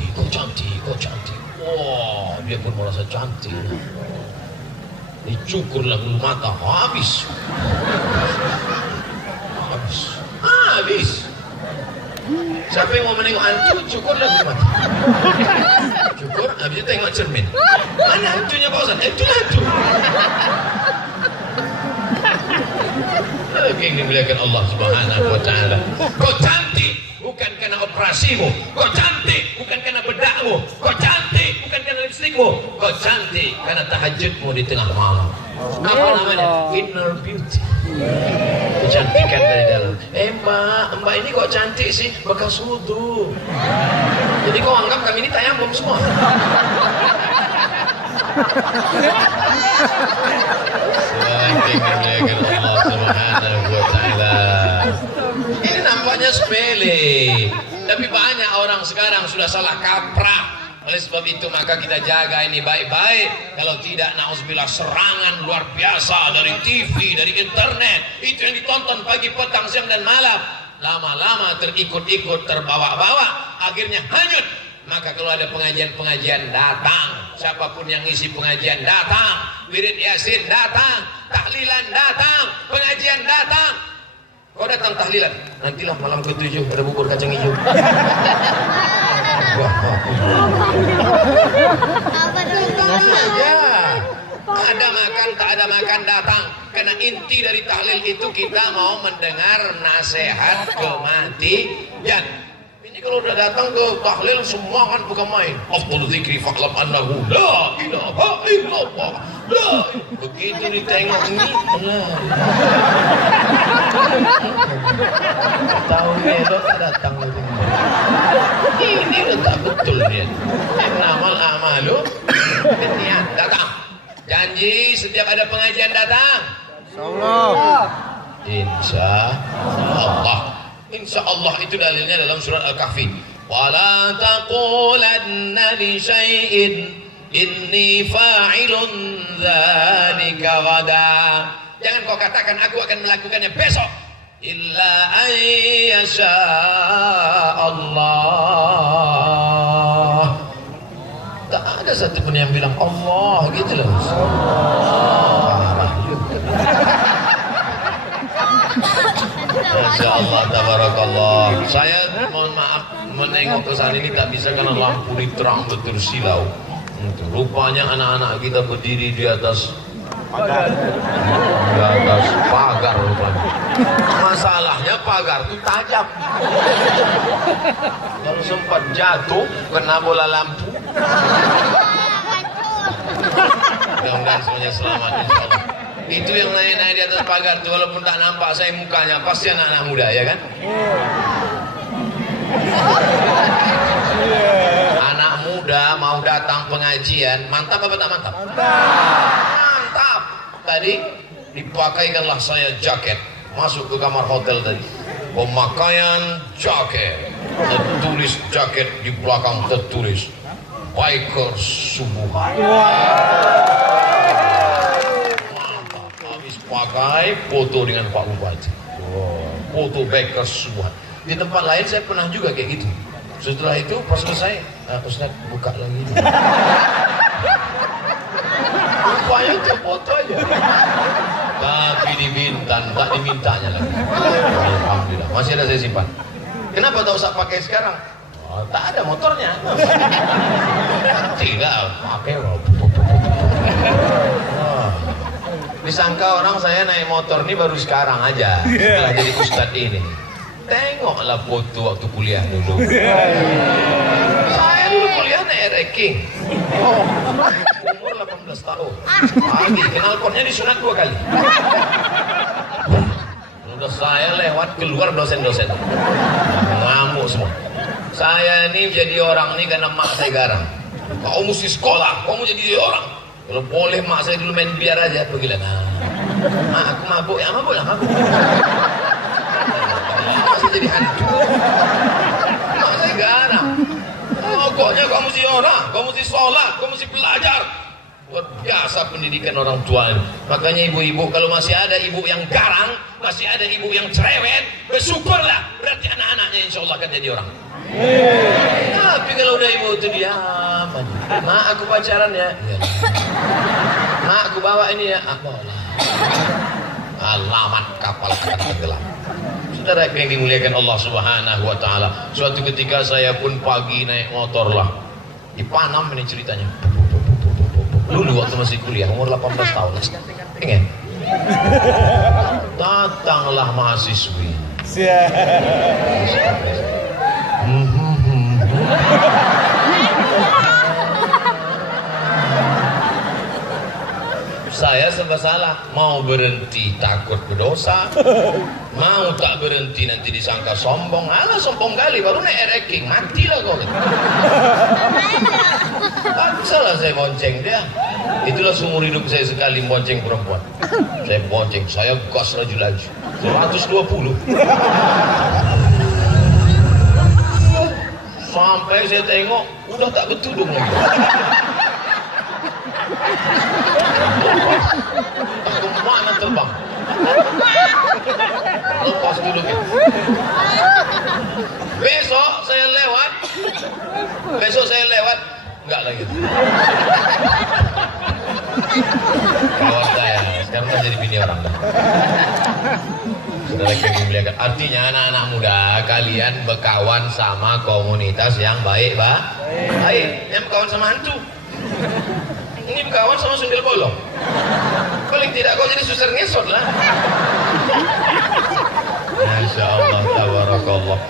Wah, dia pun merasa cantik. Dicukurlah bulu mata, habis. Siapa yang mau menengok hantu, cukurlah bulu mata. Cukur, habis itu tengok cermin. Mana hantunya Pak Ustaz? Itu hantu. Yang dimuliakan Allah Subhanahu wa ta'ala. Kau cantik bukan karena operasimu, kau cantik bukan karena bedakmu, kau cantik bukan karena lipstikmu, kau cantik karena tahajudmu di tengah malam. Apa namanya? Inner beauty. Kecantikan dari dalam. Mbak ini kok cantik sih, bekas wudhu. Jadi kau anggap kami ini tayamum semua. Allah Subhanahu wa Ta'ala. Ini nampaknya sepele, tapi banyak orang sekarang sudah salah kaprah. Oleh sebab itu maka kita jaga ini baik-baik. Kalau tidak, na'udzubillah, serangan luar biasa dari TV, dari internet. Itu yang ditonton pagi, petang, siang dan malam. Lama-lama terikut-ikut, terbawa-bawa, akhirnya hanyut. Maka kalau ada pengajian-pengajian, datang. Siapapun yang isi pengajian, datang. Wirid Yasin, datang. Tahlilan, datang. Pengajian, datang. Kau datang tahlilan, nantilah malam ke-7 ada bubur kacang hijau. Ya, ada makan, tak ada makan, datang. Karena inti dari tahlil itu kita mau mendengar nasihat kematian. Ini kalau udah datang ke tahlil semua kan bukan main. Afdhalu dzikri fa'lam annahu la ilaha illallah. Begitu ditengok ini, tahu dia datang lagi. Ini udah tak betul dia. Innamal a'malu binniyat. Datang. Janji setiap ada pengajian datang. Insyaallah. Insyaallah itu dalilnya dalam surat Al-Kahfi. Wala taqulanna li syai'in inni fa'ilun dzalika ghadan. Jangan kau katakan aku akan melakukannya besok. Illa ayyasha Allah. Tak ada satu pun yang bilang Allah gitu loh. Masya Allah, tabarakallah. Saya mohon maaf menengok ke sana ini tak bisa karena lampu ini terang betul silau. Rupanya anak-anak kita berdiri di atas pagar rupanya. Masalahnya pagar itu tajam. Kalau sempat jatuh kena bola lampu. Mudah-mudahan semuanya selamat insyaallah. Itu yang naik-naik di atas pagar itu walaupun tak nampak saya mukanya pasti anak-anak muda ya kan? Anak muda mau datang pengajian, mantap apa tak mantap? Mantap. Tadi dipakaikanlah saya jaket masuk ke kamar hotel tadi. Pemakaian jaket, tertulis jaket di belakang tertulis Bikers Subuhan. Mantap. Habis pakai foto dengan Pak Bupati. Foto Bikers Subuhan. Di tempat lain saya pernah juga kayak gitu. Setelah itu pas selesai, Ustaz buka lagi. Rupanya itu foto aja. Tapi di Bintan, tak dimintanya lagi. Alhamdulillah, masih ada saya simpan. Kenapa tak usah pakai sekarang? Oh, tak ada motornya. Tidak pakai. Disangka orang saya naik motor ini baru sekarang aja, setelah jadi ustadz ini. Tengoklah foto waktu kuliah dulu. Saya dulu kuliah naik ranking. Umur 18 tahun. Pagi knalpotnya disunat 2 kali. Udah saya lewat keluar dosen-dosen. Ngamuk semua. Saya ini jadi orang ini karena mak saya garang. Kau mesti sekolah, kau mau jadi orang. Kalau boleh mak saya dulu main biar aja, pergilah. Mak aku mabuk, ya mabuk lah mabuk. Masih jadi hantu. Mak saya garang. Pokoknya kau mesti orang, kau mesti sholat, kau mesti belajar. Luar biasa pendidikan orang tua ini. Makanya ibu-ibu kalau masih ada ibu yang garang, masih ada ibu yang cerewet, bersyukurlah. Berarti anak-anaknya insya Allah akan jadi orang. Tapi kalau udah ibu itu diam aja. Mak aku pacaran ya. Mak aku bawa ini ya. Aku alamat kapal akan tenggelam. Saudara yang dimuliakan Allah Subhanahu wa Ta'ala. Suatu ketika saya pun pagi naik motor lah. Di Panam ini ceritanya. Dulu waktu masih kuliah, umur 18 tahun. Pengen. Datanglah mahasiswi. Saya serba salah. Mau berhenti takut berdosa, mau tak berhenti nanti disangka sombong. Alah sombong kali baru naik ranking, matilah kau. Salah saya bonceng dia. Itulah seumur hidup saya sekali bonceng perempuan. Saya bonceng, saya gas laju-laju 120. Sampai saya tengok udah tak bertudung lagi. Tak kemana terbang. Lepas duduknya. Besok saya lewat enggak lagi. Kalau saya sekarang kan jadi bini orang dah. Saudara yang dimuliakan, artinya anak-anak muda kalian berkawan sama komunitas yang baik, Pak. Baik, yang berkawan sama hantu. Ini berkawan sama sundel bolong. Paling tidak kau jadi susar ngesot lah. Masya Allah, tabarakallah.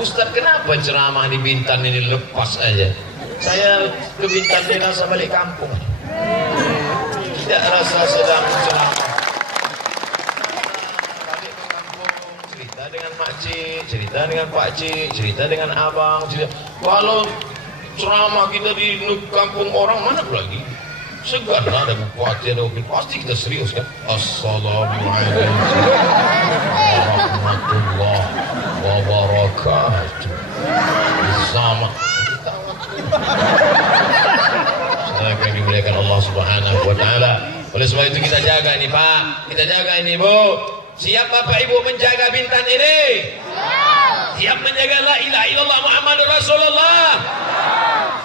Ustaz, kenapa ceramah di Bintan ini lepas aja? Saya ke Bintan ini rasa balik kampung. Tidak rasa sedang ceramah. Balik ke kampung, cerita dengan makcik, cerita dengan pakcik, cerita dengan abang. Kalau ceramah kita di kampung orang mana lagi? Segan lah ada bupati, ada wakil, pasti kita serius kan. Assalamualaikum warahmatullahi wabarakatuh. Sama saudara yang dimuliakan Allah Subhanahu wa taala. Oleh sebab itu kita jaga ini, Pak. Kita jaga ini, Bu. Siap Bapak Ibu menjaga Bintan ini? Siap menjaga la ilaha illallah Muhammadur Rasulullah?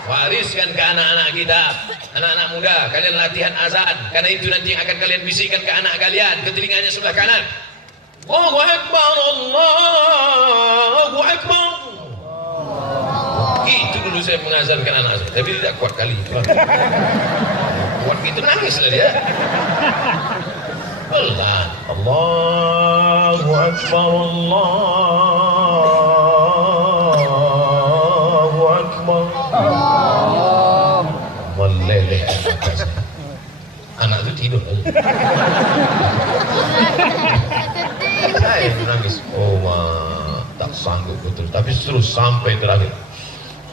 Wariskan ke anak-anak kita, anak-anak muda, kalian latihan azan, karena itu nanti yang akan kalian bisikkan ke anak kalian, ke telinganya sebelah kanan. Allahu Akbar, Allahu Akbar. Itu dulu saya mengazankan anak saya, tapi tidak kuat kali. Kuat gitu nangis lah dia. Pelan. Allahu Akbar, Allahu Akbar. Meleleh anak itu tidur aja. Saya menangis. Oh tak sanggup betul. Tapi terus sampai terakhir.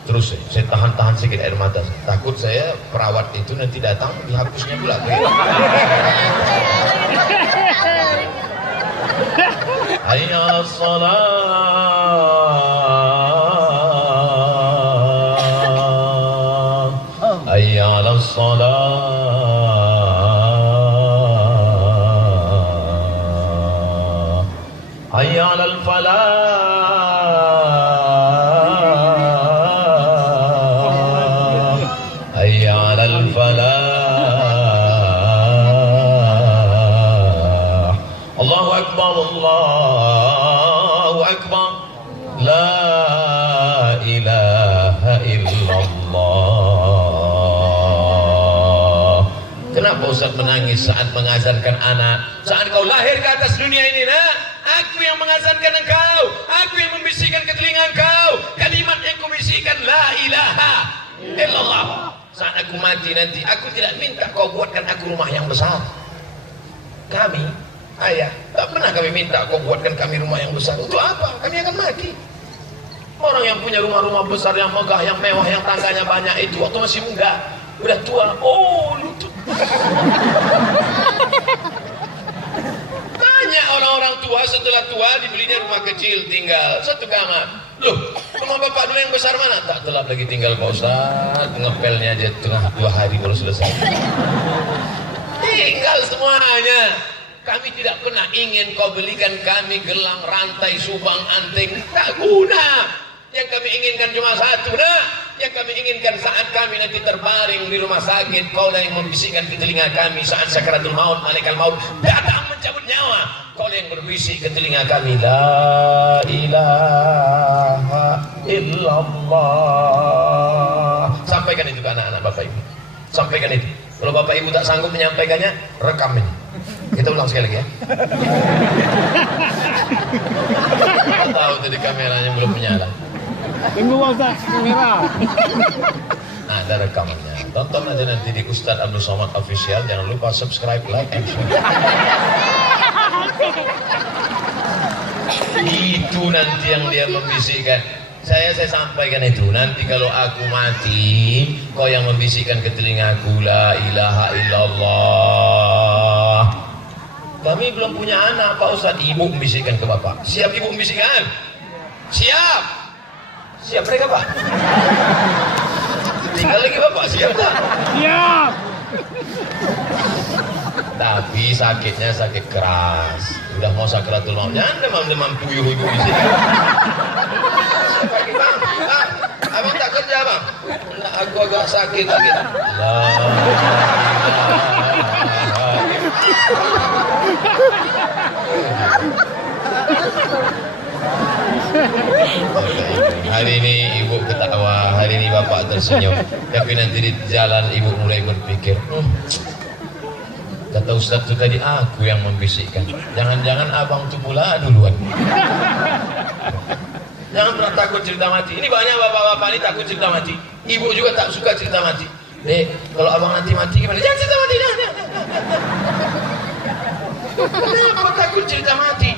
Terus saya tahan-tahan sedikit air mata. Takut saya perawat itu nanti datang dihapusnya pula. Hayya 'alas shalah, hayya 'alas shalah, hayya 'alal falah. Allahu Akbar, la ilaha illallah. Kenapa Ustaz menangis saat mengazankan anak? Saat kau lahir ke atas dunia ini, nak, aku yang mengazankan engkau, aku yang membisikkan ke telinga engkau kalimat yang kubisikkan, la ilaha illallah. Saat aku mati nanti, aku tidak minta kau buatkan aku rumah yang besar. Kami, ayah, tak pernah kami minta kau buatkan kami rumah yang besar. Untuk apa? Kami akan mati. Orang yang punya rumah-rumah besar, yang megah, yang mewah, yang tangganya banyak itu waktu masih muda, udah tua, oh lutut. Banyak orang-orang tua setelah tua dibelinya rumah kecil tinggal satu kamar. Loh, rumah bapak dulu yang besar mana? Tak telat lagi tinggal Pak Ustaz, ngepelnya aja tengah 2 hari baru selesai. Tinggal semuanya. Kami tidak pernah ingin kau belikan kami gelang, rantai, subang, anting. Tak guna. Yang kami inginkan cuma satu, nah. Yang kami inginkan saat kami nanti terbaring di rumah sakit, kau lah yang membisikkan ke telinga kami saat sakaratul maut, malaikat maut datang mencabut nyawa. Kau yang berbisik ke telinga kami, la ilaha illallah. Sampaikan itu ke anak-anak Bapak Ibu. Sampaikan itu. Kalau Bapak Ibu tak sanggup menyampaikannya, rekam ini. Kita ulang sekali lagi ya. Kita tahu tadi kameranya belum menyala. Tunggu Ustaz, kamera. Nah, ada rekamannya. Tonton aja nanti di Ustadz Abdul Somad Official. Jangan lupa subscribe, like, and share. Itu nanti yang dia membisikkan. Saya sampaikan itu. Nanti kalau aku mati, kau yang membisikkan ke telingaku, la ilaha illallah. Kami belum punya anak, Pak Ustadz. Ibu membisikkan ke bapak. Siap ibu membisikkan? Siap. Siap mereka, Pak. Tinggal lagi bapak, siap tak? Siap. Tapi sakitnya sakit keras. Udah mau sakratul maut. Jangan demam-demam puyuh ibu di sini. Sakit bang. Abang tak kerja bang? Nah, aku agak sakit lagi. Hari ini ibu ketawa, hari ini bapak tersenyum. Tapi nanti di jalan ibu mulai berpikir, kata Ustadz itu tadi aku yang membisikkan. Jangan-jangan abang itu pula duluan. Jangan pernah takut cerita mati. Ini banyak bapak-bapak ini takut cerita mati. Ibu juga tak suka cerita mati. Dek, kalau abang nanti mati gimana? Jangan cerita mati. Kenapa takut cerita mati?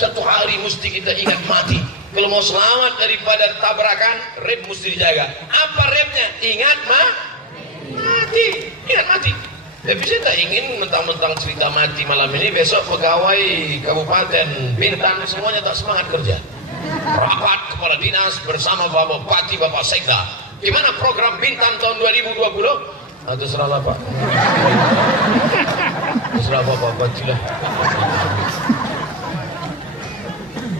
Satu hari mesti kita ingat mati. Kalau mau selamat daripada tabrakan, rem mesti dijaga. Apa remnya? Ingat mati. Ingat mati. Tapi saya tak ingin mentang-mentang cerita mati malam ini, besok pegawai Kabupaten Bintan semuanya tak semangat kerja. Rapat kepala dinas bersama Bapak Bupati, Bapak Sekda. Gimana program Bintan tahun 2020? Terserahlah Pak. Terserah Bapak Bupati lah.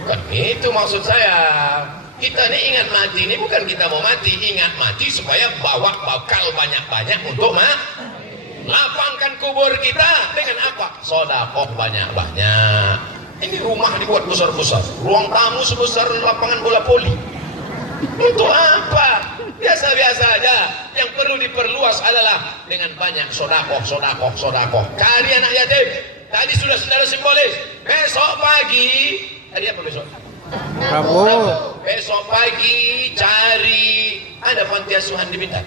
Kan itu maksud saya. Kita ini ingat mati, ini bukan kita mau mati. Ingat mati supaya bawa bakal banyak-banyak untuk lapangkan kubur kita dengan apa? Sodakoh banyak-banyak. Ini rumah dibuat besar-besar, ruang tamu sebesar lapangan bola voli. Untuk apa? Biasa-biasa aja. Yang perlu diperluas adalah dengan banyak sodakoh. Cari anak yatim. Tadi sudah secara simbolis. Besok pagi, tadi apa besok? Rabu. Besok pagi cari, ada panti asuhan di Bintan?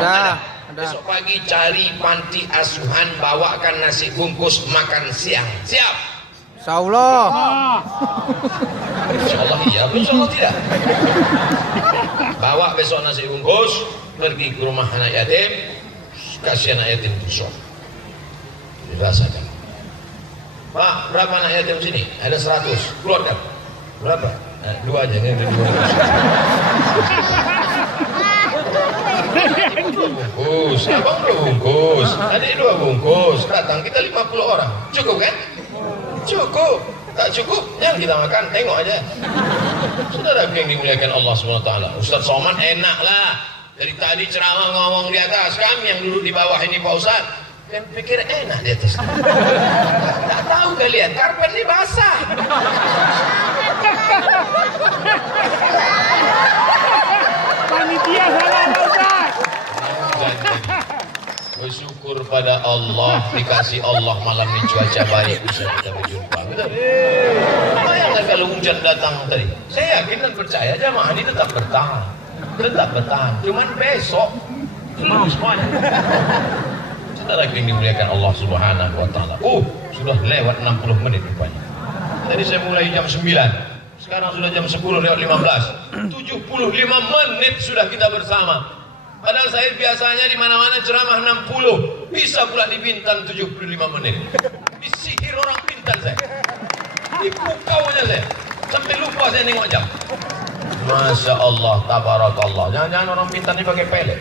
Ada. Besok pagi cari panti asuhan, bawakan nasi bungkus makan siang. Siap? Insyaallah. Insyaallah iya, insyaallah tidak. Bawa besok nasi bungkus, pergi ke rumah anak yatim, kasih anak yatim tusuk. Dirasakan. Pak, berapa anak yatim sini? Ada 100. Keluarkan. Berapa? Nah, 2 aja, ini 2 bungkus. Abang 2 bungkus. Adik 2 bungkus. Datang kita 50 orang. Cukup kan? Cukup. Tak cukup, jangan kita makan, tengok aja. Saudara yang dimuliakan Allah SWT. Ustadz Somad enak lah. Dari tadi ceramah ngomong di atas, kami yang duduk di bawah ini Pak Ustadz. Kalian pikir enak di atas. Tak tahu kalian, karpet ini basah. Panitia salah Pak Ustaz. Bersyukur pada Allah, dikasih Allah malam ini cuaca baik bisa kita berjumpa. Betul? Bayangkan kalau hujan datang tadi. Saya yakin dan percaya jamaah ini tetap bertahan. Cuman besok semuanya. Saudara yang dimuliakan Allah Subhanahu wa taala. Sudah lewat 60 menit rupanya. Tadi saya mulai jam 9. Sekarang sudah jam 10 lewat 15. 75 menit sudah kita bersama. Padahal saya biasanya di mana-mana ceramah 60, bisa pula di Bintan 75 menit. Disihir orang Bintan saya. Dipukaunya saya. Sampai lupa saya nengok jam. Masya Allah, tabarakallah. Jangan-jangan orang Bintan ini pakai pelet.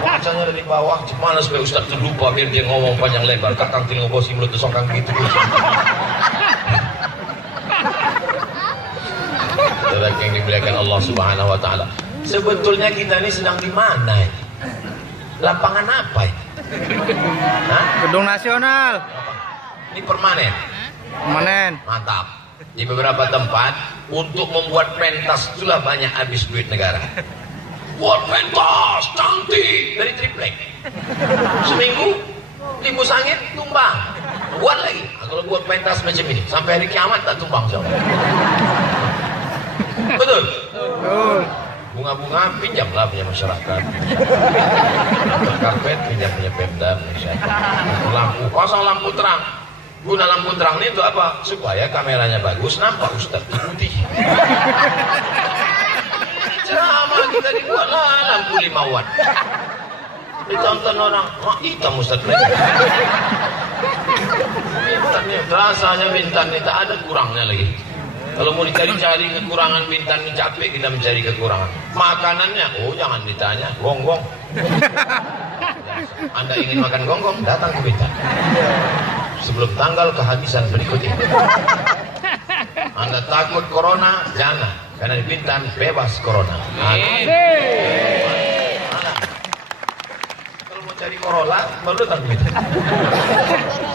Wajahnya ada di bawah. Gimana supaya Ustaz itu lupa biar dia ngomong panjang lebar. Kakang telinga bosi mulut kesongkang gitu. Saudara yang dimuliakan Allah Subhanahu wa taala. Sebetulnya kita ini sedang di mana ini? Lapangan apa ini? Hah? Gedung Nasional. Ini permanen. Permanen. Mantap. Di beberapa tempat untuk membuat pentas itulah banyak habis duit negara. Buat pentas cantik dari triplek. Seminggu timbus angin tumbang. Buat lagi. Nah, kalau buat pentas macam ini sampai hari kiamat tak tumbang siapa. Betul. Betul. Bunga-bunga pinjamlah punya masyarakat. Karpet pinjam punya Pemda. Lampu, pasang lampu terang. Guna lampu terang ini untuk apa? Supaya kameranya bagus, nampak Ustaz putih. Ceramah kita dibuatlah lampu 5 watt. Ditonton orang, hitam Ustaz. Bintan nih, rasanya Bintan ini tak ada kurangnya lagi. Kalau mau dicari-cari kekurangan Bintan ini capek kita mencari kekurangan. Makanannya, oh jangan ditanya, gonggong. Anda ingin makan gonggong, datang ke Bintan. Sebelum tanggal kehabisan berikut ini. Anda takut corona, jangan. Karena di Bintan bebas corona. Cari Corolla baru datang gitu.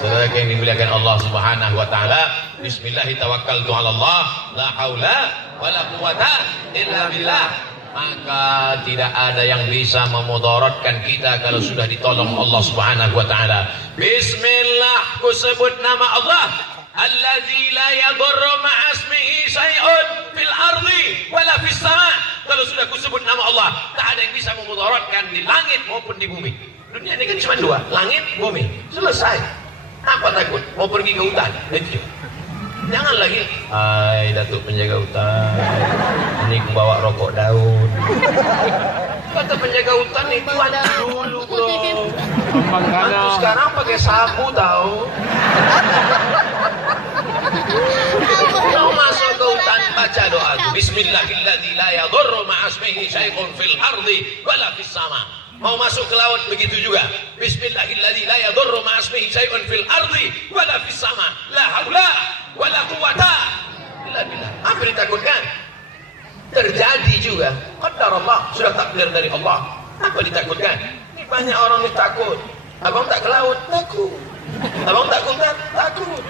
Saudara yang dimuliakan Allah Subhanahu wa taala, bismillahirrahmanirrahim, Allah, la haula wala quwata illa billah. Maka tidak ada yang bisa memudaratkan kita kalau sudah ditolong Allah Subhanahu wa taala. Bismillah, ku sebut nama Allah, allazi la yadurru ma'asmihi syai'un fil ardi wala fis sama'. Kalau sudah ku sebut nama Allah, tak ada yang bisa memudaratkan di langit maupun di bumi. Dunia ini kan cuma 2, langit, bumi. Selesai. Apa takut? Mau pergi ke hutan? Itu. Jangan lagi. Hai Datuk penjaga hutan, ini bawa rokok daun. Kata penjaga hutan itu ada dulu bro. Mantu sekarang pakai sapu tahu. Mau masuk ke hutan baca doa itu. Bismillahirrahmanirrahim. La yadurru ma'asmihi syai'un fil ardi wala fis sama'. Mau masuk ke laut begitu juga. Bismillahirrahmanirrahim. La yadurru ma'asmihi syai'un fil ardi wala fis sama'. La haula wala quwata illa billah. Apa ditakutkan? Terjadi juga. Qadarullah, sudah takdir dari Allah. Apa ditakutkan? Ini banyak orang yang takut. Abang tak ke laut, takut. Abang tak ke hutan, takut.